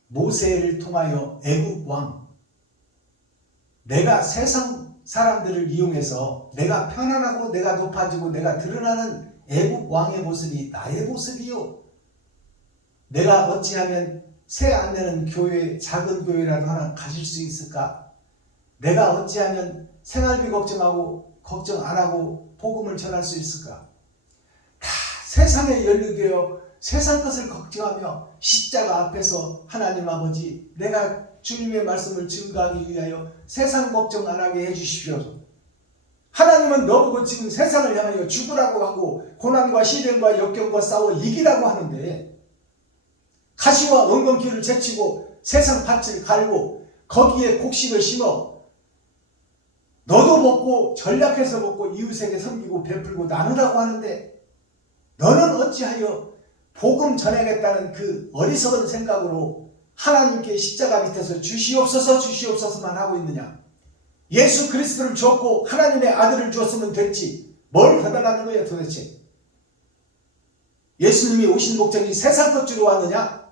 모세를 통하여 애굽 왕, 내가 세상 사람들을 이용해서 내가 편안하고 내가 높아지고 내가 드러나는 애굽 왕의 모습이 나의 모습이요. 내가 어찌하면 새 안 내는 교회, 작은 교회라도 하나 가질 수 있을까? 내가 어찌하면 생활비 걱정 안 하고 복음을 전할 수 있을까? 다 세상에 연루되어 세상 것을 걱정하며 십자가 앞에서 하나님 아버지, 내가 주님의 말씀을 증거하기 위하여 세상 걱정 안 하게 해주십시오. 하나님은 너보고 지금 세상을 향하여 죽으라고 하고 고난과 시련과 역경과 싸워 이기라고 하는데 가시와 엉겅퀴를 제치고 세상 밭을 갈고 거기에 곡식을 심어 너도 먹고 전략해서 먹고 이웃에게 섬기고 베풀고 나누라고 하는데 너는 어찌하여 복음 전하겠다는 그 어리석은 생각으로 하나님께 십자가 밑에서 주시옵소서 주시옵소서만 하고 있느냐? 예수 그리스도를 주었고 하나님의 아들을 주었으면 됐지. 뭘 받아가는 거야 도대체? 예수님이 오신 목적이 세상 것 주러 왔느냐?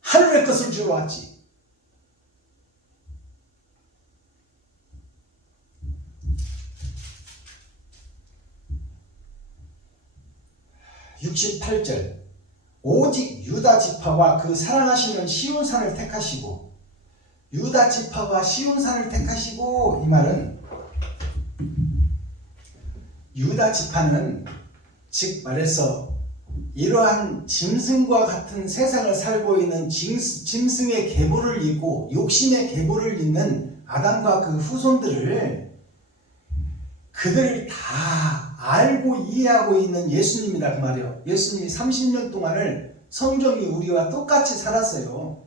하늘의 것을 주러 왔지. (68절) 오직 유다 지파와 그 사랑하시는 시온산을 택하시고, 유다 지파와 시온산을 택하시고, 이 말은 유다 지파는 즉 말해서 이러한 짐승과 같은 세상을 살고 있는 짐승의 계보를 잇고 욕심의 계보를 잇는 아담과 그 후손들을 그들을 다 알고 이해하고 있는 예수님이다 그 말이에요. 예수님이 30년 동안을 성경이 우리와 똑같이 살았어요.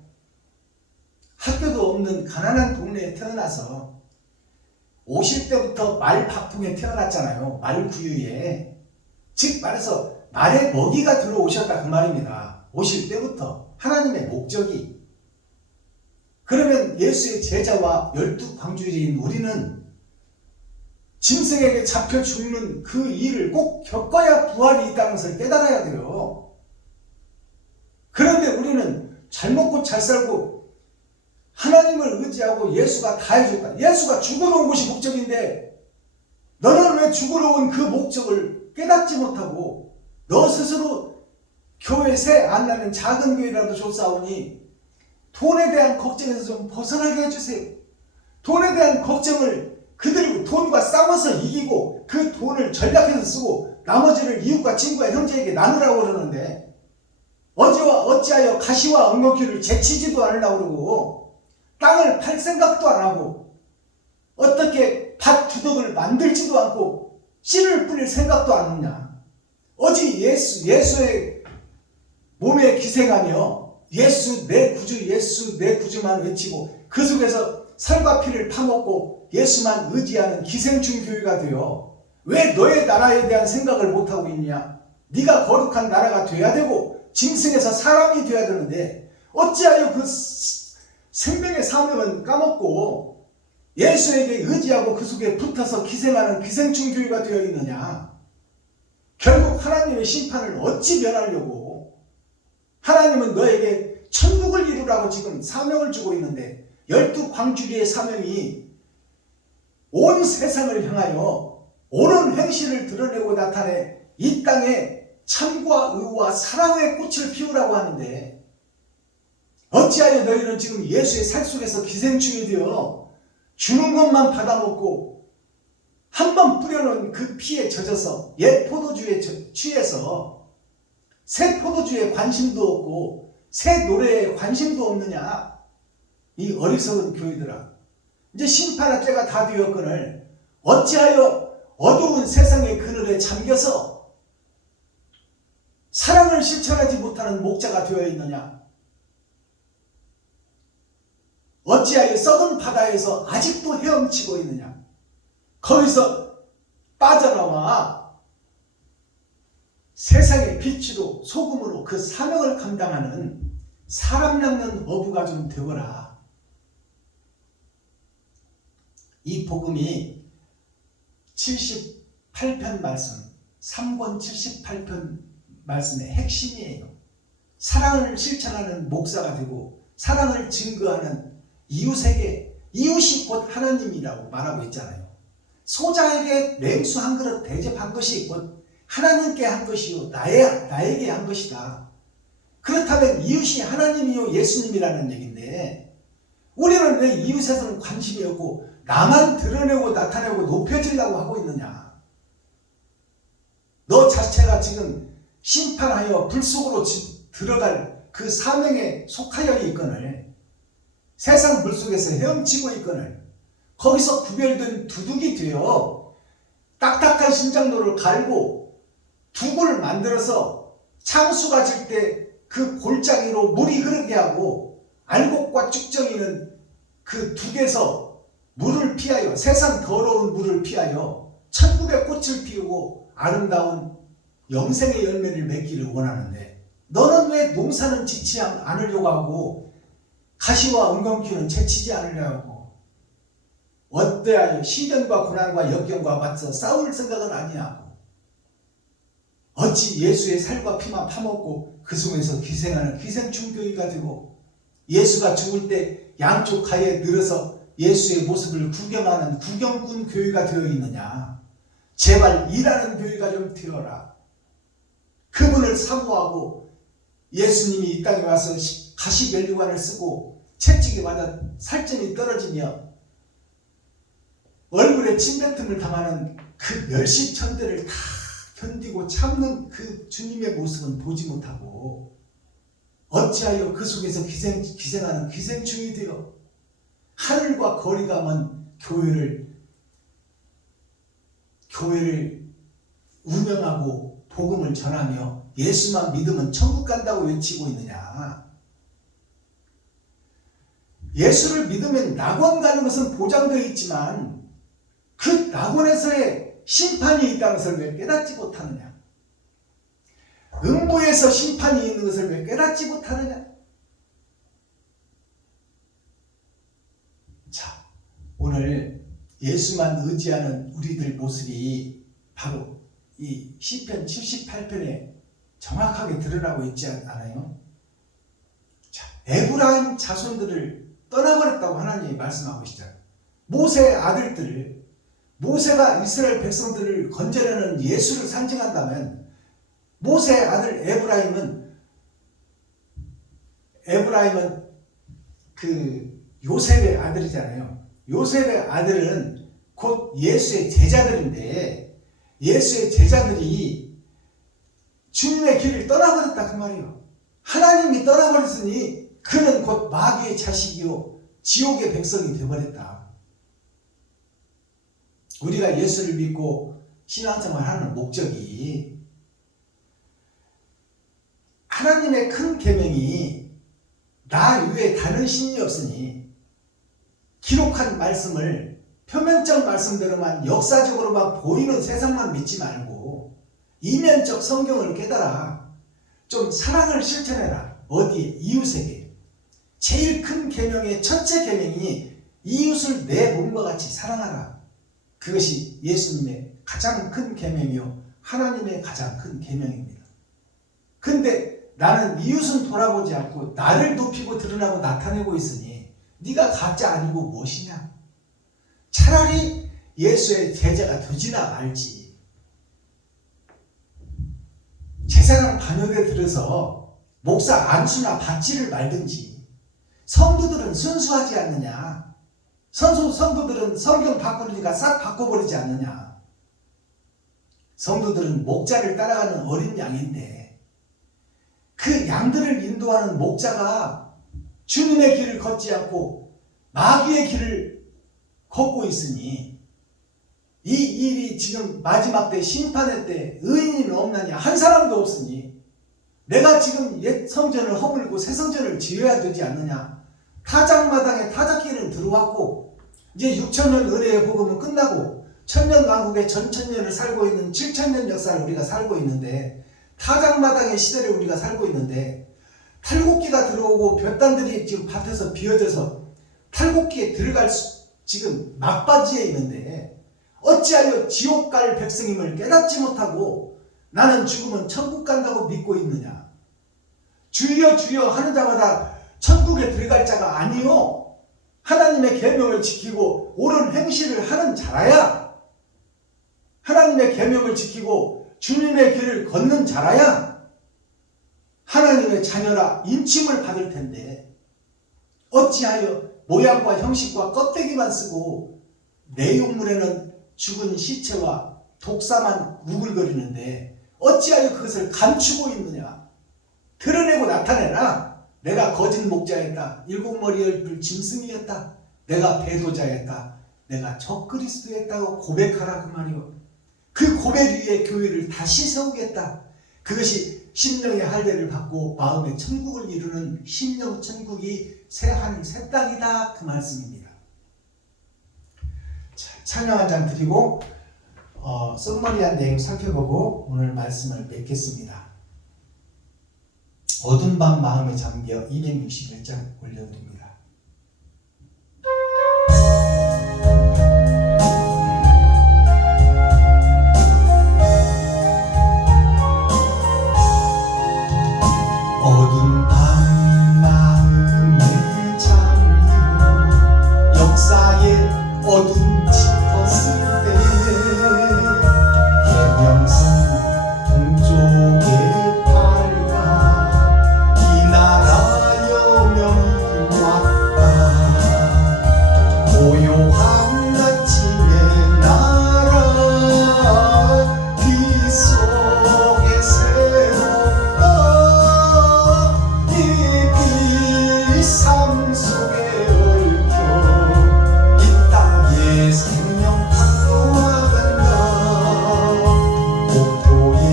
학교도 없는 가난한 동네에 태어나서 오실 때부터 말 밥통에 태어났잖아요. 말 구유에. 즉 말해서 말의 먹이가 들어오셨다 그 말입니다. 오실 때부터 하나님의 목적이. 그러면 예수의 제자와 12광주리인 우리는 짐승에게 잡혀 죽는 그 일을 꼭 겪어야 부활이 있다는 것을 깨달아야 돼요. 그런데 우리는 잘 먹고 잘 살고 하나님을 의지하고 예수가 다 해줬다. 예수가 죽으러 온 것이 목적인데 너는 왜 죽으러 온 그 목적을 깨닫지 못하고 너 스스로 교회 새 안 나는 작은 교회라도 좋사오니 돈에 대한 걱정에서 좀 벗어나게 해주세요. 돈에 대한 걱정을 그들이 돈과 싸워서 이기고 그 돈을 전략해서 쓰고 나머지를 이웃과 친구와 형제에게 나누라고 그러는데 어찌하여 가시와 엉겅퀴를 제치지도 않으려고 그러고 땅을 팔 생각도 안 하고 어떻게 밭 두덕을 만들지도 않고 씨를 뿌릴 생각도 안 하느냐. 어찌 예수의 몸에 기생하며 예수 내 구주 예수 내 구주만 외치고 그 속에서 살과 피를 파먹고 예수만 의지하는 기생충 교회가 되어 왜 너의 나라에 대한 생각을 못하고 있냐? 네가 거룩한 나라가 돼야 되고 짐승에서 사람이 돼야 되는데 어찌하여 그 생명의 사명은 까먹고 예수에게 의지하고 그 속에 붙어서 기생하는 기생충 교회가 되어 있느냐? 결국 하나님의 심판을 어찌 면하려고? 하나님은 너에게 천국을 이루라고 지금 사명을 주고 있는데 12광주리의 사명이 온 세상을 향하여 옳은 행실을 드러내고 나타내 이 땅에 참과 의와 사랑의 꽃을 피우라고 하는데 어찌하여 너희는 지금 예수의 살 속에서 기생충이 되어 주는 것만 받아먹고 한번 뿌려놓은 그 피에 젖어서 옛 포도주에 취해서 새 포도주에 관심도 없고 새 노래에 관심도 없느냐? 이 어리석은 교회들아, 이제 심판의 때가 다 되었거늘 어찌하여 어두운 세상의 그늘에 잠겨서 사랑을 실천하지 못하는 목자가 되어 있느냐? 어찌하여 썩은 바다에서 아직도 헤엄치고 있느냐? 거기서 빠져나와 세상의 빛으로 소금으로 그 사명을 감당하는 사람 낚는 어부가 좀 되거라. 이 복음이 78편 말씀, 3권 78편 말씀의 핵심이에요. 사랑을 실천하는 목사가 되고 사랑을 증거하는 이웃에게, 이웃이 곧 하나님이라고 말하고 있잖아요. 소자에게 냉수 한 그릇 대접한 것이 곧 하나님께 한 것이요 나에게 한 것이다. 그렇다면 이웃이 하나님이요 예수님이라는 얘기인데 우리는 왜 이웃에서는 관심이 없고 나만 드러내고 나타내고 높여지려고 하고 있느냐? 너 자체가 지금 심판하여 불 속으로 들어갈 그 사명에 속하여 있거늘 세상 물속에서 헤엄치고 있거늘 거기서 구별된 두둑이 되어 딱딱한 심장도를 갈고 둑을 만들어서 창수가 질 때 그 골짜기로 물이 흐르게 하고 알곡과 쭉정이는 그 둑에서 물을 피하여 세상 더러운 물을 피하여 천국의 꽃을 피우고 아름다운 영생의 열매를 맺기를 원하는데 너는 왜 농사는 짓지 않으려고 하고 가시와 엉겅퀴는 채치지 않으려고 하고 어때하여 시련과 고난과 역경과 맞서 싸울 생각은 아니하고 어찌 예수의 살과 피만 파먹고 그 속에서 기생하는 기생충 교회가 되고 예수가 죽을 때 양쪽 가에 늘어서 예수의 모습을 구경하는 구경꾼 교회가 되어 있느냐. 제발 일하는 교회가 좀 되어라. 그분을 사모하고 예수님이 이 땅에 와서 가시면류관을 쓰고 채찍에 맞아 살점이 떨어지며 얼굴에 침뱉음을 당하는 그 멸시천대를 다 견디고 참는 그 주님의 모습은 보지 못하고 어찌하여 그 속에서 기생하는 기생충이 되어 하늘과 거리가 먼 교회를 운영하고 복음을 전하며 예수만 믿으면 천국 간다고 외치고 있느냐. 예수를 믿으면 낙원 가는 것은 보장되어 있지만 그 낙원에서의 심판이 있다는 것을 왜 깨닫지 못하느냐. 음부에서 심판이 있는 것을 왜 깨닫지 못하느냐. 자, 오늘 예수만 의지하는 우리들 모습이 바로 이 시편 78편에 정확하게 드러나고 있지 않아요? 자, 에브라임 자손들을 떠나버렸다고 하나님이 말씀하고 계시잖아요. 모세의 아들들, 모세가 이스라엘 백성들을 건져내는 예수를 상징한다면 모세의 아들 에브라임은 그 요셉의 아들이잖아요. 요셉의 아들은 곧 예수의 제자들인데 예수의 제자들이 주님의 길을 떠나버렸다 그 말이에요. 하나님이 떠나버렸으니 그는 곧 마귀의 자식이요 지옥의 백성이 되어버렸다. 우리가 예수를 믿고 신앙생활하는 목적이 하나님의 큰 계명이 나 외에 다른 신이 없으니 기록한 말씀을 표면적 말씀대로만 역사적으로만 보이는 세상만 믿지 말고 이면적 성경을 깨달아 좀 사랑을 실천해라. 어디에? 이웃에게. 제일 큰 계명의 첫째 계명이 이웃을 내 몸과 같이 사랑하라. 그것이 예수님의 가장 큰 계명이요 하나님의 가장 큰 계명입니다. 근데 나는 이웃은 돌아보지 않고 나를 높이고 드러나고 나타내고 있으니 네가 가짜 아니고 무엇이냐. 차라리 예수의 제자가 되지나 말지. 제사장 반열에 들어서 목사 안수나 받지를 말든지. 성도들은 순수하지 않느냐. 성도들은 성경 바꾸니까 싹 바꿔버리지 않느냐. 성도들은 목자를 따라가는 어린 양인데 그 양들을 인도하는 목자가 주님의 길을 걷지 않고 마귀의 길을 걷고 있으니 이 일이 지금 마지막 때 심판의 때 의인이 없느냐. 한 사람도 없으니 내가 지금 옛 성전을 허물고 새 성전을 지어야 되지 않느냐. 타작마당에 타작기는 들어왔고 이제 6천년 은혜의 복음은 끝나고 천년왕국의 전천년을 살고 있는 7천년 역사를 우리가 살고 있는데 타작마당의 시대를 우리가 살고 있는데 탈곡기가 들어오고 볕단들이 지금 밭에서 비어져서 탈곡기에 들어갈 지금 막바지에 있는데 어찌하여 지옥 갈 백성임을 깨닫지 못하고 나는 죽으면 천국 간다고 믿고 있느냐. 주여 주여 하는 자마다 천국에 들어갈 자가 아니요 하나님의 계명을 지키고 옳은 행실을 하는 자라야. 하나님의 계명을 지키고 주님의 길을 걷는 자라야 하나님의 자녀라 인침을 받을 텐데 어찌하여 모양과 형식과 껍데기만 쓰고 내용물에는 죽은 시체와 독사만 우글거리는데 어찌하여 그것을 감추고 있느냐. 드러내고 나타내라. 내가 거짓 목자였다. 일곱 머리 열둘 짐승이었다. 내가 배도자였다. 내가 적그리스도였다고 고백하라 그 말이요. 그 고백 위에 교회를 다시 세우겠다. 그것이 심령의 할례를 받고 마음의 천국을 이루는 심령 천국이 새 하늘 새 땅이다 그 말씀입니다. 자, 찬양 한 장 드리고 썸머리한 내용 살펴보고 오늘 말씀을 맺겠습니다. 어두운 밤 마음에 잠겨 261장 올려드립니다. 어두운 밤 마음에 잠겨 역사의 어둠 짚었을 때 계명성 동쪽에 밝아 이 나라 여명이 왔다. 고요한 아침의 나라 빛 속에 새롭다. 이 삶 속에 얽혀 이 땅의 생명 탄로하간다. 목포에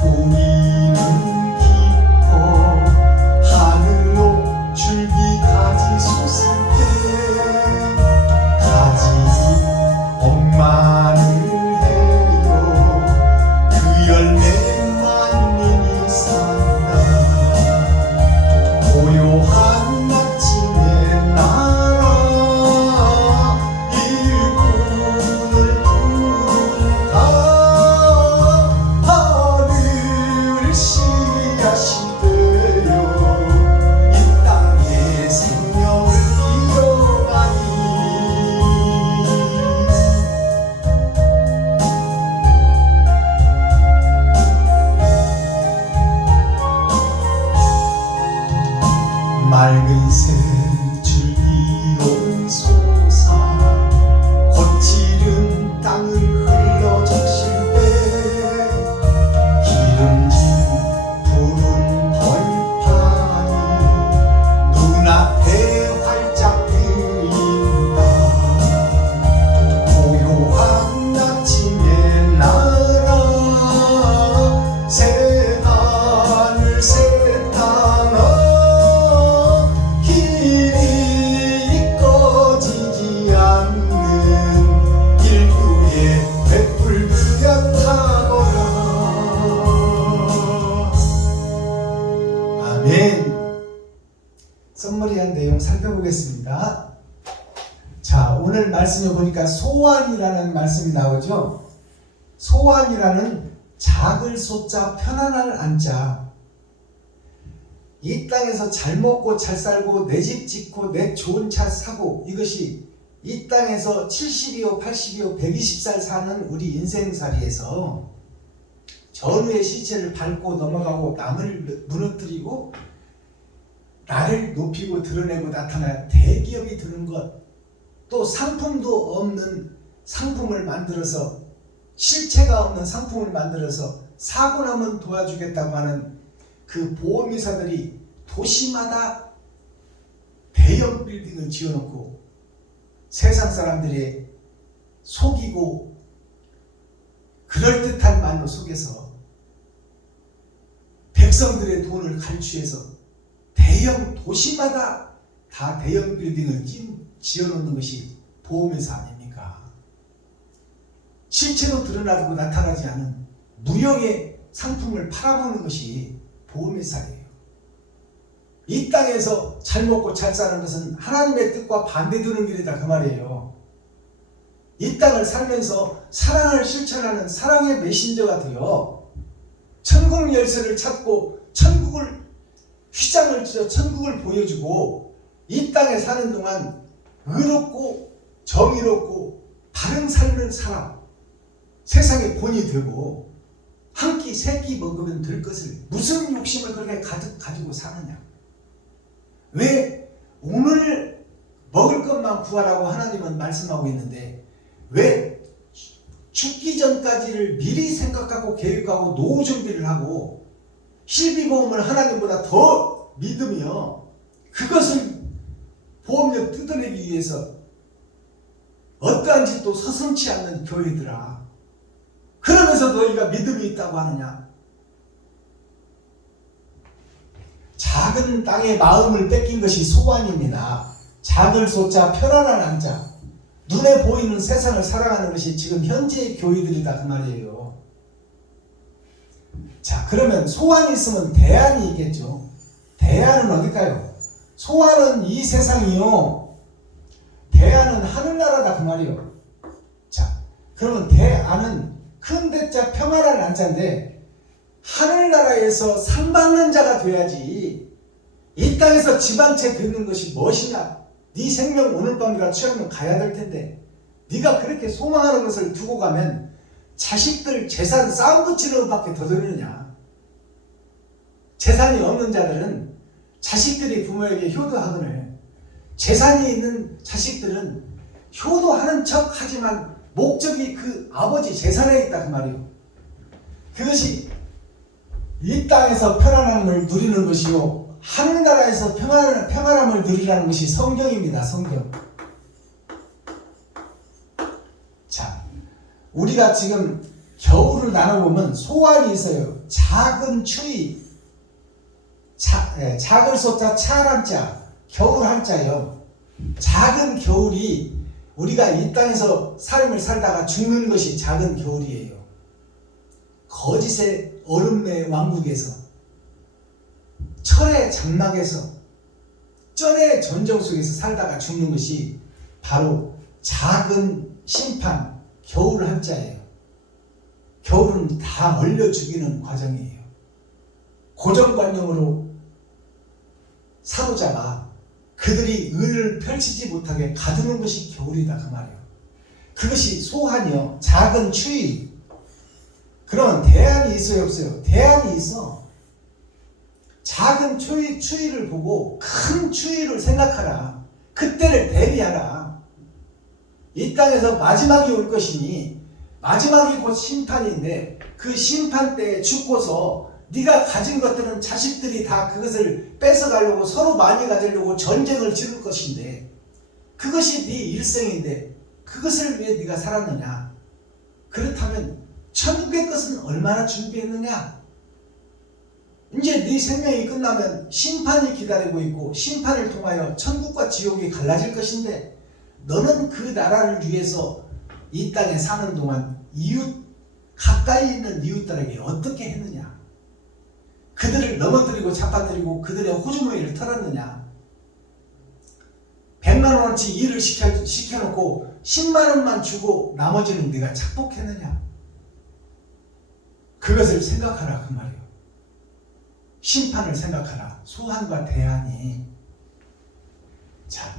뿌리는 깊어 하늘로 줄기 가지 솟을 때 가지 엄마를 해요. 그 열매 만민이 산다. 고요한 아침의 나라 일꾼을 부른다. 하늘 씨앗이 되어 이 땅의 생명을 이어가니 맑은 새줄기로 솟아 거칠은 땅을 흘러 적실 때 기름진 푸른 벌판이 눈앞에 활짝 트인다. 고요한 아침의 나라 새 하늘 새 땅아 길이 꺼지지 않는 인류의 횃불들 같아거라. 아멘. 썸머리한 내용 살펴보겠습니다. 자, 오늘 말씀에 보니까 소환이라는 말씀이 나오죠. 소환이라는 작을 소자 편안할 안자. 이 땅에서 잘 먹고 잘 살고 내 집 짓고 내 좋은 차 사고 이것이 이 땅에서 70이요 80이요 120살 사는 우리 인생살이에서 전우의 시체를 밟고 넘어가고 남을 무너뜨리고 나를 높이고 드러내고 나타나야 대기업이 드는 것, 또 상품도 없는 상품을 만들어서 실체가 없는 상품을 만들어서 사고 나면 도와주겠다고 하는 그 보험회사들이 도시마다 대형 빌딩을 지어놓고 세상 사람들이 속이고 그럴듯한 말로 속여서 백성들의 돈을 갈취해서 대형 도시마다 다 대형 빌딩을 지어놓는 것이 보험회사 아닙니까? 실체로 드러나고 나타나지 않은 무형의 상품을 팔아보는 것이 보험회사예요. 이 땅에서 잘 먹고 잘 사는 것은 하나님의 뜻과 반대되는 길이다 그 말이에요. 이 땅을 살면서 사랑을 실천하는 사랑의 메신저가 되어 천국 열쇠를 찾고 천국을 휘장을 쥐어 천국을 보여주고 이 땅에 사는 동안 의롭고 정의롭고 바른 삶을 살아 세상의 본이 되고 한 끼 세 끼 먹으면 될 것을 무슨 욕심을 그렇게 가지고 사느냐. 왜 오늘 먹을 것만 구하라고 하나님은 말씀하고 있는데 왜 죽기 전까지를 미리 생각하고 계획하고 노후 준비를 하고 실비보험을 하나님보다 더 믿으며 그것을 보험료 뜯어내기 위해서 어떠한 짓도 서슴지 않는 교회들아, 그러면서 너희가 믿음이 있다고 하느냐. 작은 땅의 마음을 뺏긴 것이 소환입니다. 작을 소자 편안한 안자, 눈에 보이는 세상을 살아가는 것이 지금 현재의 교회들이다 그 말이에요. 자, 그러면 소환이 있으면 대안이 있겠죠. 대안은 어딜까요? 소환은 이 세상이요, 대안은 하늘나라다 그 말이요. 자, 그러면 대안은 큰 대자 평안한 안자인데 하늘나라에서 상 받는 자가 돼야지. 이 땅에서 집 한 채 빚는 것이 무엇이냐? 네 생명 오늘 밤이라 취하면 가야 될 텐데 네가 그렇게 소망하는 것을 두고 가면 자식들 재산 싸움 붙이는 것밖에 더 되느냐? 재산이 없는 자들은 자식들이 부모에게 효도하거늘, 재산이 있는 자식들은 효도하는 척 하지만 목적이 그 아버지 재산에 있다 그 말이요. 그것이 이 땅에서 편안함을 누리는 것이요, 하늘나라에서 평안함을 누리라는 것이 성경입니다. 성경. 자, 우리가 지금 겨울을 나눠보면 소환이 있어요. 작은 추위, 작을 소자 차란자, 겨울 한자요. 작은 겨울이 우리가 이 땅에서 삶을 살다가 죽는 것이 작은 겨울이에요. 거짓의 얼음의 왕국에서, 철의 장막에서, 쩔의 전쟁 속에서 살다가 죽는 것이 바로 작은 심판, 겨울 한자예요. 겨울은 다 얼려 죽이는 과정이에요. 고정관념으로 사로잡아 그들이 의를 펼치지 못하게 가두는 것이 겨울이다 그 말이에요. 그것이 소환이요, 작은 추위. 그러면 대안이 있어요, 없어요? 대안이 있어. 작은 추위를 보고 큰 추위를 생각하라. 그때를 대비하라. 이 땅에서 마지막이 올 것이니, 마지막이 곧 심판인데 그 심판 때에 죽고서 네가 가진 것들은 자식들이 다 그것을 뺏어가려고, 서로 많이 가지려고 전쟁을 치를 것인데, 그것이 네 일생인데 그것을 위해 네가 살았느냐? 그렇다면 천국의 것은 얼마나 준비했느냐? 이제 네 생명이 끝나면 심판이 기다리고 있고, 심판을 통하여 천국과 지옥이 갈라질 것인데, 너는 그 나라를 위해서 이 땅에 사는 동안 가까이 있는 이웃들에게 어떻게 했느냐? 그들을 넘어뜨리고 잡아뜨리고 그들의 호주머니를 털었느냐? 100만 원어치 일을 시켜놓고 10만 원만 주고 나머지는 네가 착복했느냐? 그것을 생각하라 그 말이에요. 심판을 생각하라. 소환과 대안이. 자,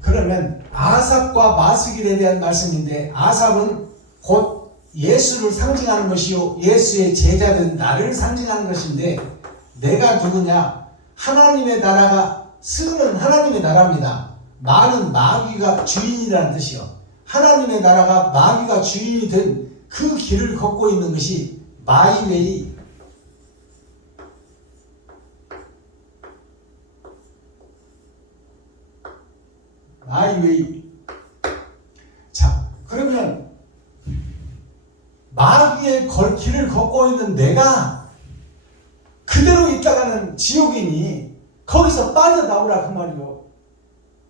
그러면 아삽과 마스길에 대한 말씀인데, 아삽은 곧 예수를 상징하는 것이요, 예수의 제자된 나를 상징하는 것인데, 내가 누구냐? 하나님의 나라가, 스는 하나님의 나라입니다. 마는 마귀가 주인이라는 뜻이요. 하나님의 나라가 마귀가 주인이 된 그 길을 걷고 있는 것이 마이웨이, 마이웨이. 자, 그러면 마귀의 길을 걷고 있는 내가 그대로 있다가는 지옥이니 거기서 빠져나오라 그 말이요.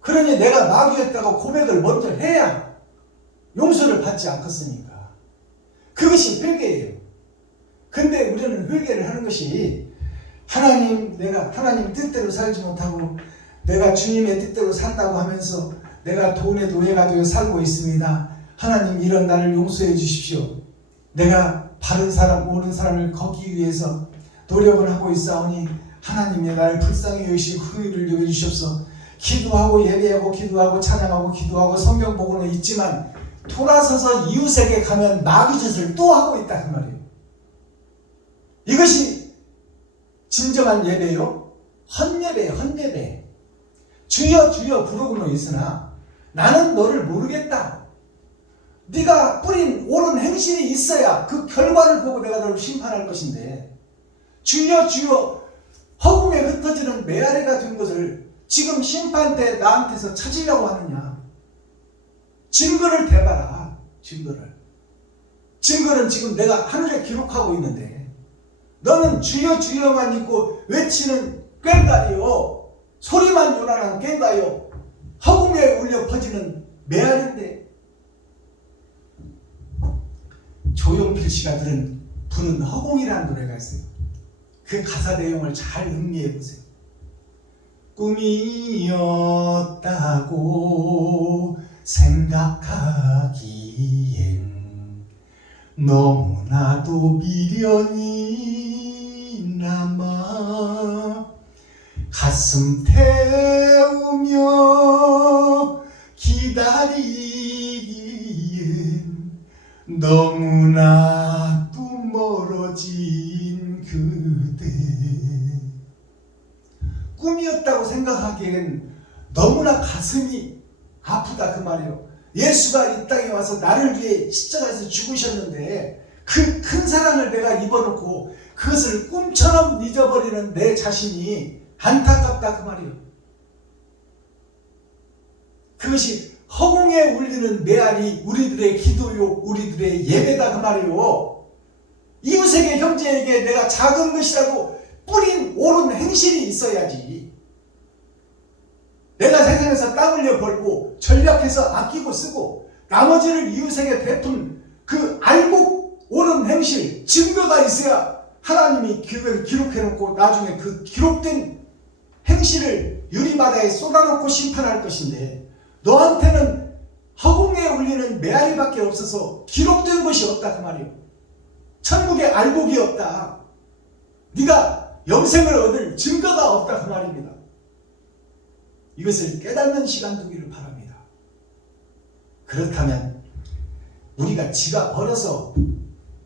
그러니 내가 마귀였다고 고백을 먼저 해야 용서를 받지 않겠습니까? 그것이 회개예요. 근데 우리는 회개를 하는 것이, 하나님, 내가 하나님 뜻대로 살지 못하고 내가 주님의 뜻대로 산다고 하면서 내가 돈의 노예가 되어 살고 있습니다. 하나님, 이런 나를 용서해 주십시오. 내가 바른 사람, 옳은 사람을 걷기 위해서 노력을 하고 있사오니 하나님의 나를 불쌍히 여기시고 긍휼을 여겨 주십시오. 기도하고 예배하고 기도하고 찬양하고 기도하고 성경 보고는 있지만 돌아서서 이웃에게 가면 마귀 짓을 또 하고 있다 그 말이에요. 이것이 진정한 예배요? 헛예배예요. 헛예배. 주여 주여 부르고는 있으나 나는 너를 모르겠다. 네가 뿌린 옳은 행실이 있어야 그 결과를 보고 내가 너를 심판할 것인데, 주여 주여 허공에 흩어지는 메아리가 된 것을 지금 심판 때 나한테서 찾으려고 하느냐? 증거를 대봐라. 증거는 지금 내가 하늘에 기록하고 있는데, 너는 주여 주여만 있고 외치는 꽹과리요, 소리만 요란한 꽹과요, 허공에 울려 퍼지는 메아리인데, 조용필 씨가 부른 허공이라는 노래가 있어요. 그 가사 내용을 잘 음미해 보세요. 꿈이었다고 생각하기엔 너무나도 미련이 남아 가슴 태우며 기다리기엔 너무나도 멀어진 그대. 꿈이었다고 생각하기엔 너무나 가슴이 아프다 그 말이에요. 예수가 이 땅에 와서 나를 위해 십자가에서 죽으셨는데 그 큰 사랑을 내가 입어놓고 그것을 꿈처럼 잊어버리는 내 자신이 안타깝다 그 말이에요. 그것이 허공에 울리는 메아리, 우리들의 기도요, 우리들의 예배다 그 말이에요. 이웃에게, 형제에게 내가 작은 것이라도 뿌린 옳은 행실이 있어야지. 내가 세상에서 땀 흘려 벌고 전략해서 아끼고 쓰고 나머지를 이웃에게 베푼 그 알고 옳은 행실, 증거가 있어야 하나님이 기록해놓고 나중에 그 기록된 행실을 유리바다에 쏟아놓고 심판할 것인데, 너한테는 허공에 울리는 메아리밖에 없어서 기록된 것이 없다 그 말이에요. 천국에 알곡이 없다. 네가 영생을 얻을 증거가 없다 그 말입니다. 이것을 깨닫는 시간 두기를 바랍니다. 그렇다면 우리가 지가 벌어서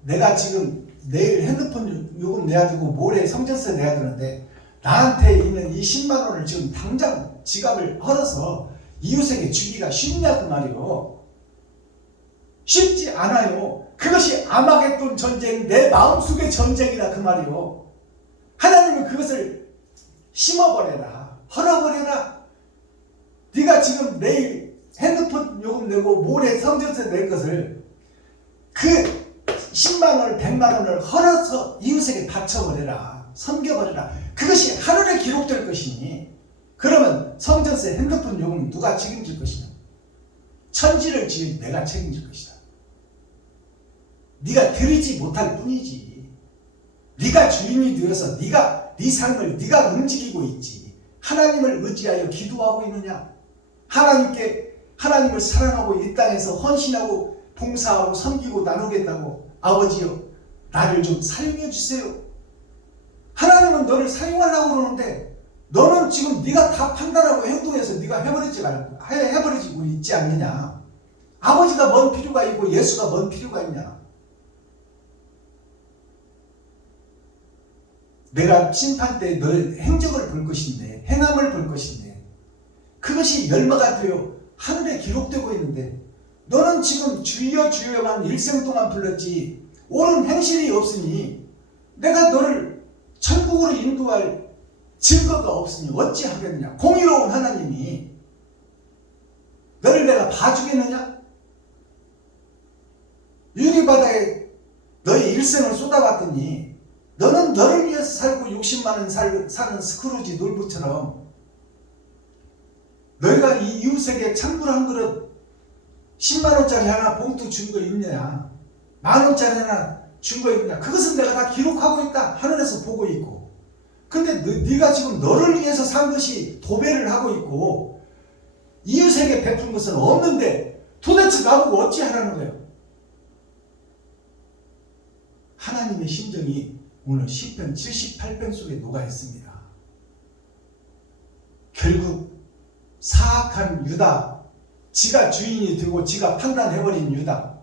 내가 지금 내일 핸드폰 요금 내야 되고 모레 성전세 내야 되는데 나한테 있는 이 10만 원을 지금 당장 지갑을 헐어서 이웃에게 주기가 쉽냐 그 말이요. 쉽지 않아요. 그것이 아마겟돈 전쟁, 내 마음속의 전쟁이다 그 말이요. 하나님은 그것을 심어버려라, 헐어버려라. 네가 지금 내일 핸드폰 요금 내고 모레 성전세 낼 것을 그 10만 원, 100만 원을 헐어서 이웃에게 바쳐버려라, 섬겨버려라. 그것이 하늘에 기록될 것이니 그러면 성전세, 핸드폰 요금 누가 책임질 것이냐? 천지를 지은 내가 책임질 것이다. 네가 드리지 못할 뿐이지. 네가 주인이 되어서 네가 네 삶을 네가 움직이고 있지. 하나님을 의지하여 기도하고 있느냐? 하나님을 사랑하고 이 땅에서 헌신하고 봉사하고 섬기고 나누겠다고 아버지여 나를 좀 사용해 주세요. 하나님은 너를 사용하려고 그러는데 너는 지금 네가 다 판단하고 행동해서 네가 해버리고 있지 않느냐? 아버지가 뭔 필요가 있고 예수가 뭔 필요가 있냐? 내가 심판 때 너의 행적을 볼 것인데, 행함을 볼 것인데 그것이 열마가 되어 하늘에 기록되고 있는데 너는 지금 주여 주여만 일생 동안 불렀지 옳은 행실이 없으니 내가 너를 천국으로 인도할 증거가 없으니 어찌 하겠느냐? 공의로운 하나님이 너를 내가 봐주겠느냐? 유리바다에 너의 일생을 쏟아봤더니 너는 너를 위해서 살고 60만 원 사는 스크루지 놀부처럼 너희가 이 이웃에게 찬물 한 그릇 10만 원짜리 하나 봉투 준 거 있느냐? 만 원짜리 하나 준 거 있느냐? 그것은 내가 다 기록하고 있다. 하늘에서 보고 있고. 근데 네가 지금 너를 위해서 산 것이 도배를 하고 있고 이웃에게 베푼 것은 없는데 도대체 나보고 어찌 하라는 거예요? 하나님의 심정이 오늘 시편 78편 속에 녹아 있습니다. 결국 사악한 유다, 지가 주인이 되고 지가 판단해버린 유다,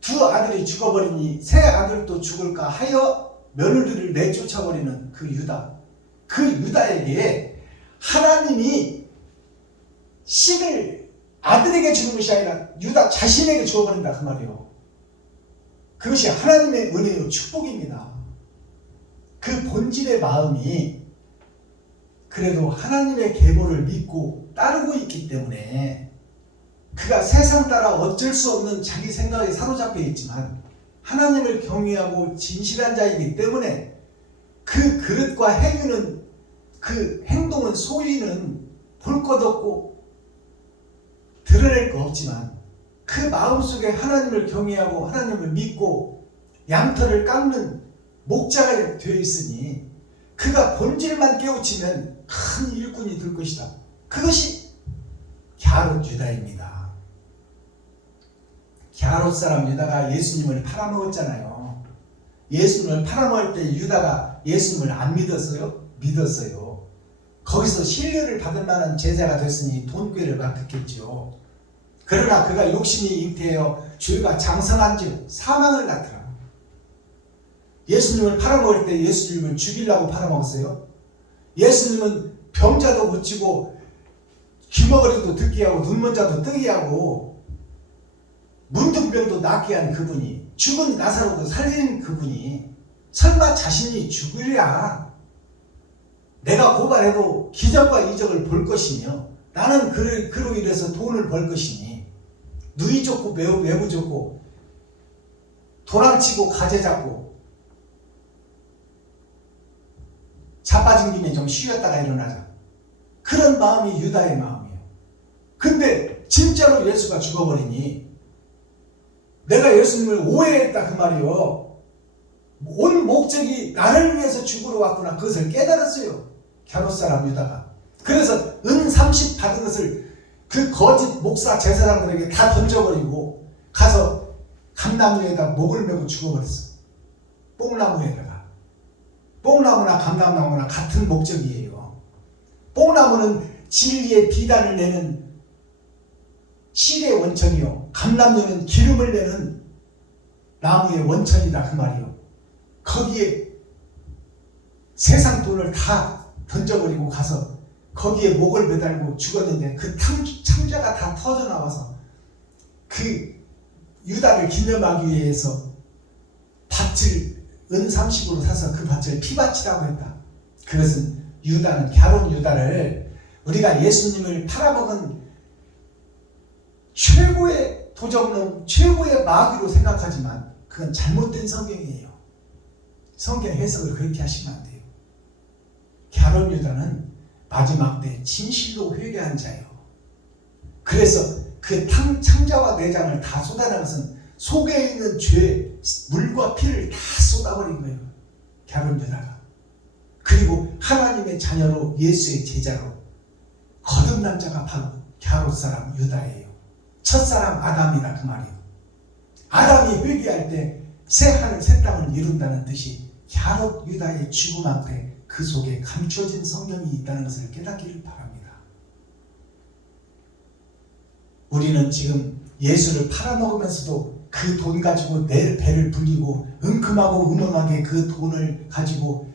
두 아들이 죽어버리니 새 아들도 죽을까 하여 며느리를 내쫓아버리는 그 유다, 그 유다에게 하나님이 씨를 아들에게 주는 것이 아니라 유다 자신에게 주어버린다 그 말이에요. 그것이 하나님의 은혜요 축복입니다. 그 본질의 마음이 그래도 하나님의 계보를 믿고 따르고 있기 때문에 그가 세상 따라 어쩔 수 없는 자기 생각에 사로잡혀 있지만 하나님을 경외하고 진실한 자이기 때문에 그 그릇과 행위는, 그 행동은, 소위는 볼 것 없고 드러낼 거 없지만 그 마음속에 하나님을 경외하고 하나님을 믿고 양털을 깎는 목자가 되어 있으니 그가 본질만 깨우치면 큰 일꾼이 될 것이다. 그것이 갸롯 유다입니다. 갸롯 사람 유다가 예수님을 팔아먹었잖아요. 예수님을 팔아먹을 때 유다가 예수님을 안 믿었어요? 믿었어요. 거기서 신뢰를 받을 만한 제자가 됐으니 돈꾀를 맡았겠죠. 그러나 그가 욕심이 잉태하여 죄가 장성한즉 사망을 낳더라. 예수님을 팔아먹을 때 예수님을 죽이려고 팔아먹었어요. 예수님은 병자도 고치고 귀머거리도 듣게 하고 눈먼자도 뜨게 하고 문둥병도 낫게 한 그분이, 죽은 나사로도 살린 그분이 설마 자신이 죽으랴 내가 고발해도 기적과 이적을 볼 것이며 나는 그로 인해서 돈을 벌 것이니 누이 좋고 외부 좋고 도랑치고 가재 잡고 자빠진 김에 좀 쉬었다가 일어나자. 그런 마음이 유다의 마음이에요. 근데 진짜로 예수가 죽어버리니 내가 예수님을 오해했다 그 말이요. 온 목적이 나를 위해서 죽으러 왔구나. 그것을 깨달았어요. 갸롯 사람 유다가. 그래서 은 30 받은 것을 그 거짓 목사 제사장들에게 다 던져버리고 가서 감나무에다 목을 메고 죽어버렸어. 뽕나무에다가. 뽕나무나 감나무나 같은 목적이에요. 뽕나무는 진리의 비단을 내는 실의 원천이요. 감람류는 기름을 내는 나무의 원천이다 그 말이요. 거기에 세상 돈을 다 던져버리고 가서 거기에 목을 매달고 죽었는데 그 창자가 다 터져나와서 그 유다를 기념하기 위해서 밭을 은 30으로 사서 그 밭을 피밭이라고 했다. 그것은 유다는 갸롯 유다를 우리가 예수님을 팔아먹은 최고의 도적놈, 최고의 마귀로 생각하지만 그건 잘못된 성경이에요. 성경 해석을 그렇게 하시면 안 돼요. 갸롯 유다는 마지막 때 진실로 회개한 자예요. 그래서 그 창자와 내장을 다 쏟아낸 것은 속에 있는 죄, 물과 피를 다 쏟아버린 거예요. 갸롯 유다가. 그리고 하나님의 자녀로 예수의 제자로 거듭난 자가 바로 갸롯 사람 유다예요. 첫사람 아담이다 그 말이에요. 아담이 회개할 때 새 하늘 새 땅을 이룬다는 뜻이 갸롯 유다의 죽음 앞에 그 속에 감춰진 성경이 있다는 것을 깨닫기를 바랍니다. 우리는 지금 예수를 팔아먹으면서도 그 돈 가지고 내 배를 불리고 은큼하고 음험하게 그 돈을 가지고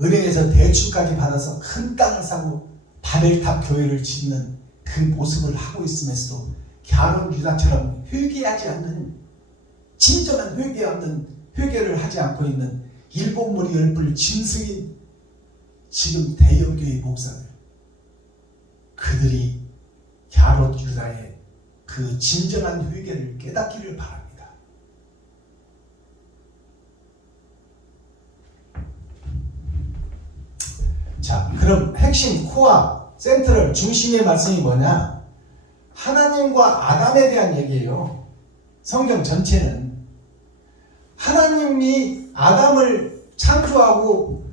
은행에서 대출까지 받아서 큰 땅을 사고 바벨탑 교회를 짓는 그 모습을 하고 있으면서도 갸롯 유다처럼 회개하지 않는, 진정한 회개를 하지 않고 있는 일곱 무리 열불 짐승인 지금 대형교회 목사들, 그들이 갸롯 유다의 그 진정한 회개를 깨닫기를 바랍니다. 자, 그럼 핵심 코어 센트럴 중심의 말씀이 뭐냐? 하나님과 아담에 대한 얘기예요. 성경 전체는 하나님이 아담을 창조하고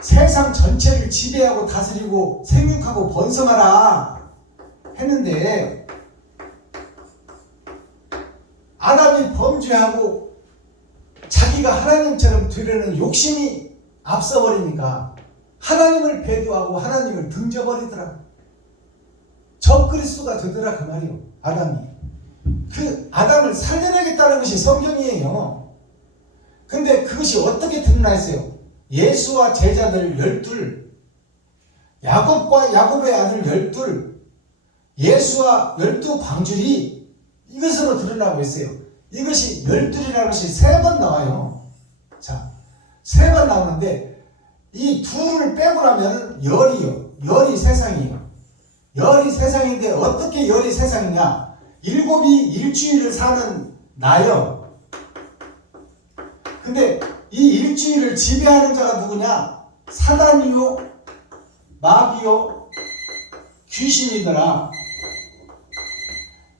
세상 전체를 지배하고 다스리고 생육하고 번성하라 했는데 아담이 범죄하고 자기가 하나님처럼 되려는 욕심이 앞서버리니까 하나님을 배도하고 하나님을 등져버리더라. 적그리스도가 되더라 그 말이요. 아담이. 그 아담을 살려내겠다는 것이 성경이에요. 근데 그것이 어떻게 드러나있어요? 예수와 제자들 12, 야곱과 야곱의 아들 12, 예수와 12 방주리, 이것으로 드러나고 있어요. 이것이 12이라는 것이 3번 나와요. 자, 3번 나오는데 이 둘을 빼고 나면 열이요. 열이 세상이에요. 열이 세상인데 어떻게 열이 세상이냐? 7이 일주일을 사는 나요. 근데 이 일주일을 지배하는 자가 누구냐? 사단이요, 마귀요, 귀신이더라.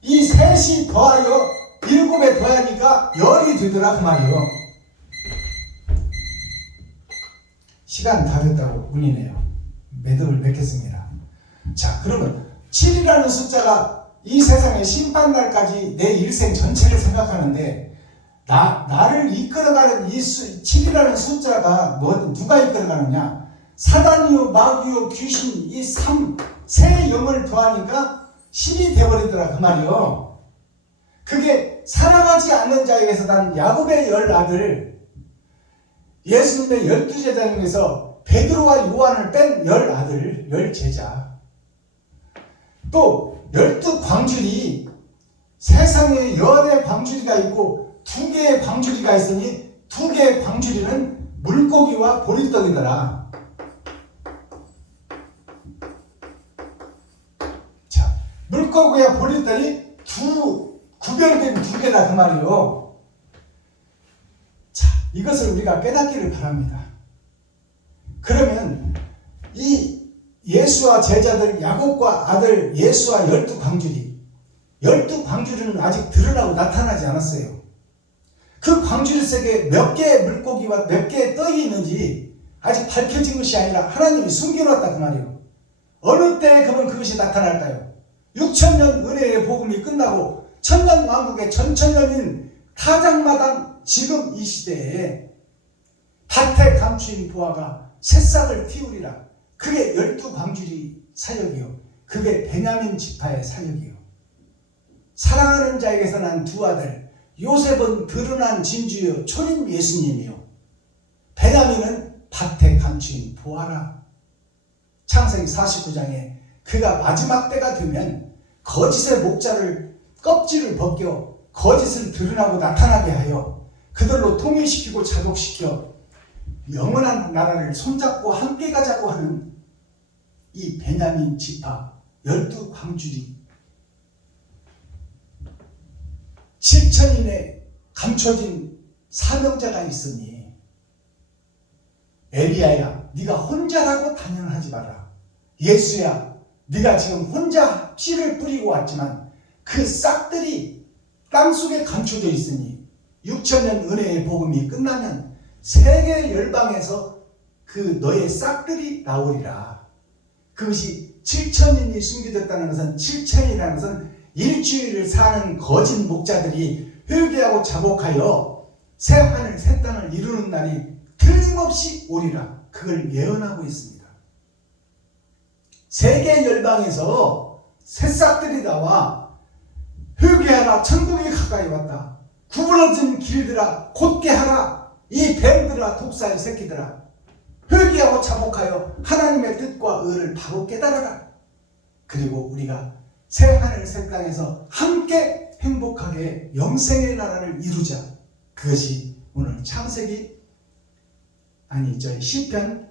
이 셋이 더하여 7에 더하니까 열이 되더라 그 말이요. 시간 다 됐다고 문의네요. 매듭을 맺겠습니다. 자, 그러면 7이라는 숫자가 이 세상의 심판날까지 내 일생 전체를 생각하는데 나를 이끌어가는 이 7이라는 숫자가 누가 이끌어가느냐? 사단이요 마귀요 귀신 이 세 영을 더하니까 10이 되어버리더라 그 말이요. 그게 사랑하지 않는 자에게서 난 야곱의 10아들, 예수님의 12제자 중에서 베드로와 요한을 뺀 10아들, 10제자, 또 12광주리, 세상에 열의 광주리가 있고 2개의 광주리가 있으니 2개의 광주리는 물고기와 보리떡이더라. 자, 물고기와 보리떡이 구별된 2개다 그 말이요. 자, 이것을 우리가 깨닫기를 바랍니다. 그러면 이 예수와 제자들, 야곱과 아들 예수와 12광주리, 12광주리는 아직 드러나고 나타나지 않았어요. 그 광주리 속에 몇 개의 물고기와 몇 개의 떡이 있는지 아직 밝혀진 것이 아니라 하나님이 숨겨놨다 그 말이에요. 어느 때에 그러면 그것이 나타날까요? 6천년 은혜의 복음이 끝나고 천년왕국의 전천년인 타작마당 지금 이 시대에 밭에 감추인 보아가 새싹을 틔우리라. 그게 12광주리 사역이요. 그게 베냐민 지파의 사역이요. 사랑하는 자에게서 난 2아들, 요셉은 드러난 진주요 초림 예수님이요. 베냐민은 밭에 감추인 보아라. 창세기 49장에 그가 마지막 때가 되면 거짓의 목자를 껍질을 벗겨 거짓을 드러나고 나타나게 하여 그들로 통일시키고 자족시켜 영원한 나라를 손잡고 함께 가자고 하는 이 베냐민 지파 12광주리 7천인에 감춰진 사명자가 있으니 엘리야야 네가 혼자라고 단연하지 마라. 예수야 네가 지금 혼자 씨를 뿌리고 왔지만 그 싹들이 땅속에 감춰져 있으니 6천년 은혜의 복음이 끝나면 세계 열방에서 그 너의 싹들이 나오리라. 그것이 7천인이 숨겨졌다는 것은 7천이라는 것은 일주일을 사는 거짓 목자들이 회개하고 자복하여 새 하늘 새 땅을 이루는 날이 틀림없이 오리라. 그걸 예언하고 있습니다. 세계 열방에서 새싹들이 나와 회개하라 천국이 가까이 왔다. 구부러진 길들아 곧게 하라. 이 뱀들아 독사의 새끼들아 회개하고 자복하여 하나님의 뜻과 의를 바로 깨달아라. 그리고 우리가 새 하늘 새 땅에서 함께 행복하게 영생의 나라를 이루자. 그것이 오늘 시편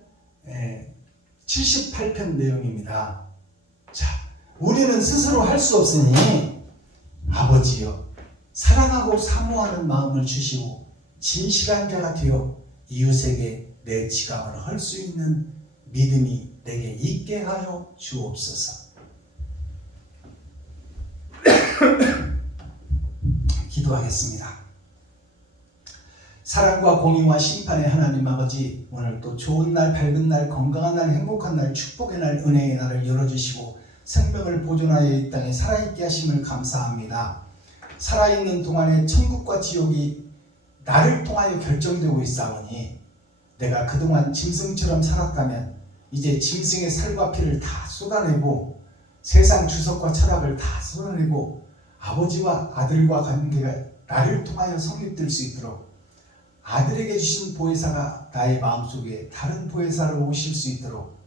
78편 내용입니다. 자, 우리는 스스로 할 수 없으니 아버지여 사랑하고 사모하는 마음을 주시고 진실한 자가 되어 이웃에게 내 지갑을 할 수 있는 믿음이 내게 있게 하여 주옵소서. 기도하겠습니다. 사랑과 공의와 심판의 하나님 아버지, 오늘 또 좋은 날, 밝은 날, 건강한 날, 행복한 날, 축복의 날, 은혜의 날을 열어주시고 생명을 보존하여 이 땅에 살아있게 하심을 감사합니다. 살아있는 동안에 천국과 지옥이 나를 통하여 결정되고 있사오니 내가 그동안 짐승처럼 살았다면 이제 짐승의 살과 피를 다 쏟아내고 세상 주석과 철학을 다 쏟아내고 아버지와 아들과 관계가 나를 통하여 성립될 수 있도록 아들에게 주신 보혜사가 나의 마음속에 다른 보혜사로 오실 수 있도록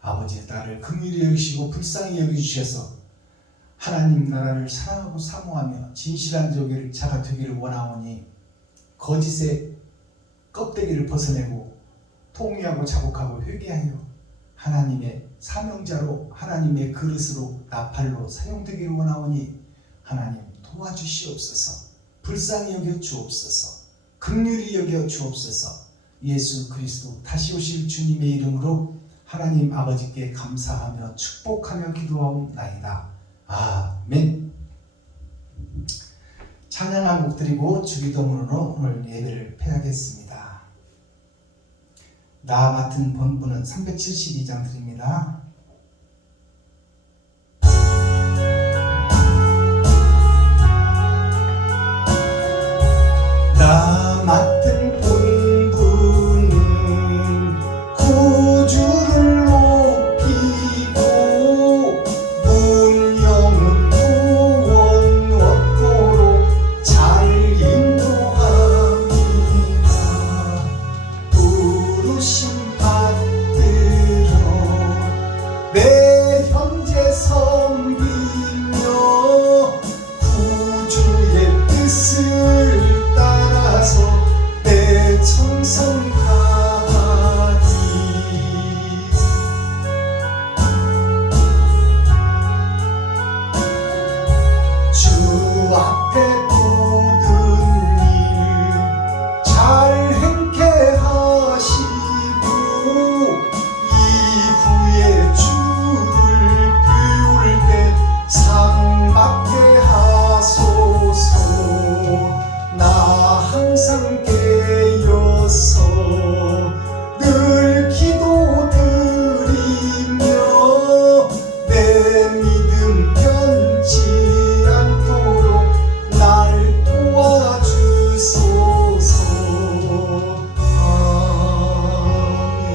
아버지 나를 긍휼히 여기시고 불쌍히 여기주셔서 하나님 나라를 사랑하고 사모하며 진실한 자가 되기를 원하오니 거짓의 껍데기를 벗어내고 통회하고 자복하고 회개하여 하나님의 사명자로 하나님의 그릇으로 나팔로 사용되기를 원하오니 하나님 도와주시옵소서. 불쌍히 여겨 주옵소서. 긍휼히 여겨 주옵소서. 예수 그리스도 다시 오실 주님의 이름으로 하나님 아버지께 감사하며 축복하며 기도하옵나이다. 아멘. 찬양 한 곡 드리고 주기도문으로 오늘 예배를 폐하겠습니다. 나 맡은 본분은 372장 드립니다. 나 맡은 본분은 구주를 높이고 문영은 구원 얻도록 잘 인도합니다. 부르심 받들어 내 형제 섬기며 구주의 뜻을 따라서 내 정성 다하리. 주 앞에 모든 일 잘 행케 하시고 이후에 주를 비울 때 상 받게 하소서. 나 항상 깨어서 늘 기도드리며 내 믿음 변치 않도록 날 도와주소서.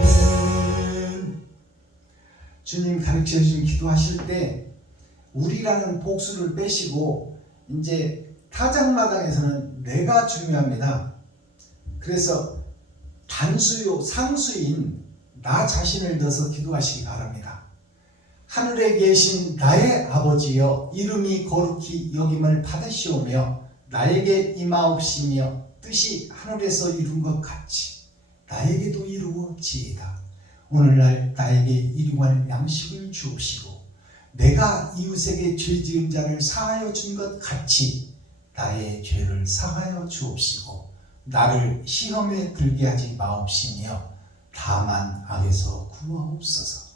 아멘. 주님 가르쳐 주신 기도하실 때 우리라는 복수를 빼시고 이제 타작마당에서는 내가 중요합니다. 그래서 단수요 상수인 나 자신을 넣어서 기도하시기 바랍니다. 하늘에 계신 나의 아버지여 이름이 거룩히 여김을 받으시오며 나에게 임하옵시며 뜻이 하늘에서 이룬 것 같이 나에게도 이루어지이다. 오늘날 나에게 일용할 양식을 주옵시고 내가 이웃에게 죄 지은 자를 사하여 준 것 같이 나의 죄를 사하여 주옵시고 나를 시험에 들게 하지 마옵시며 다만 악에서 구하옵소서.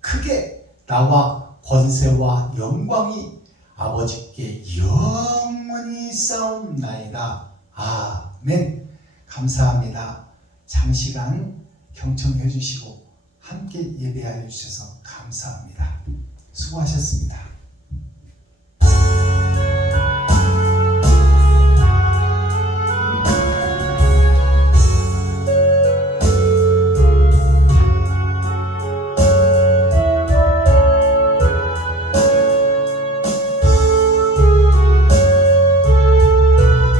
크게 나와 권세와 영광이 아버지께 영원히 싸움나이다. 아멘. 감사합니다. 장시간 경청해 주시고 함께 예배하여 주셔서 감사합니다. 수고하셨습니다.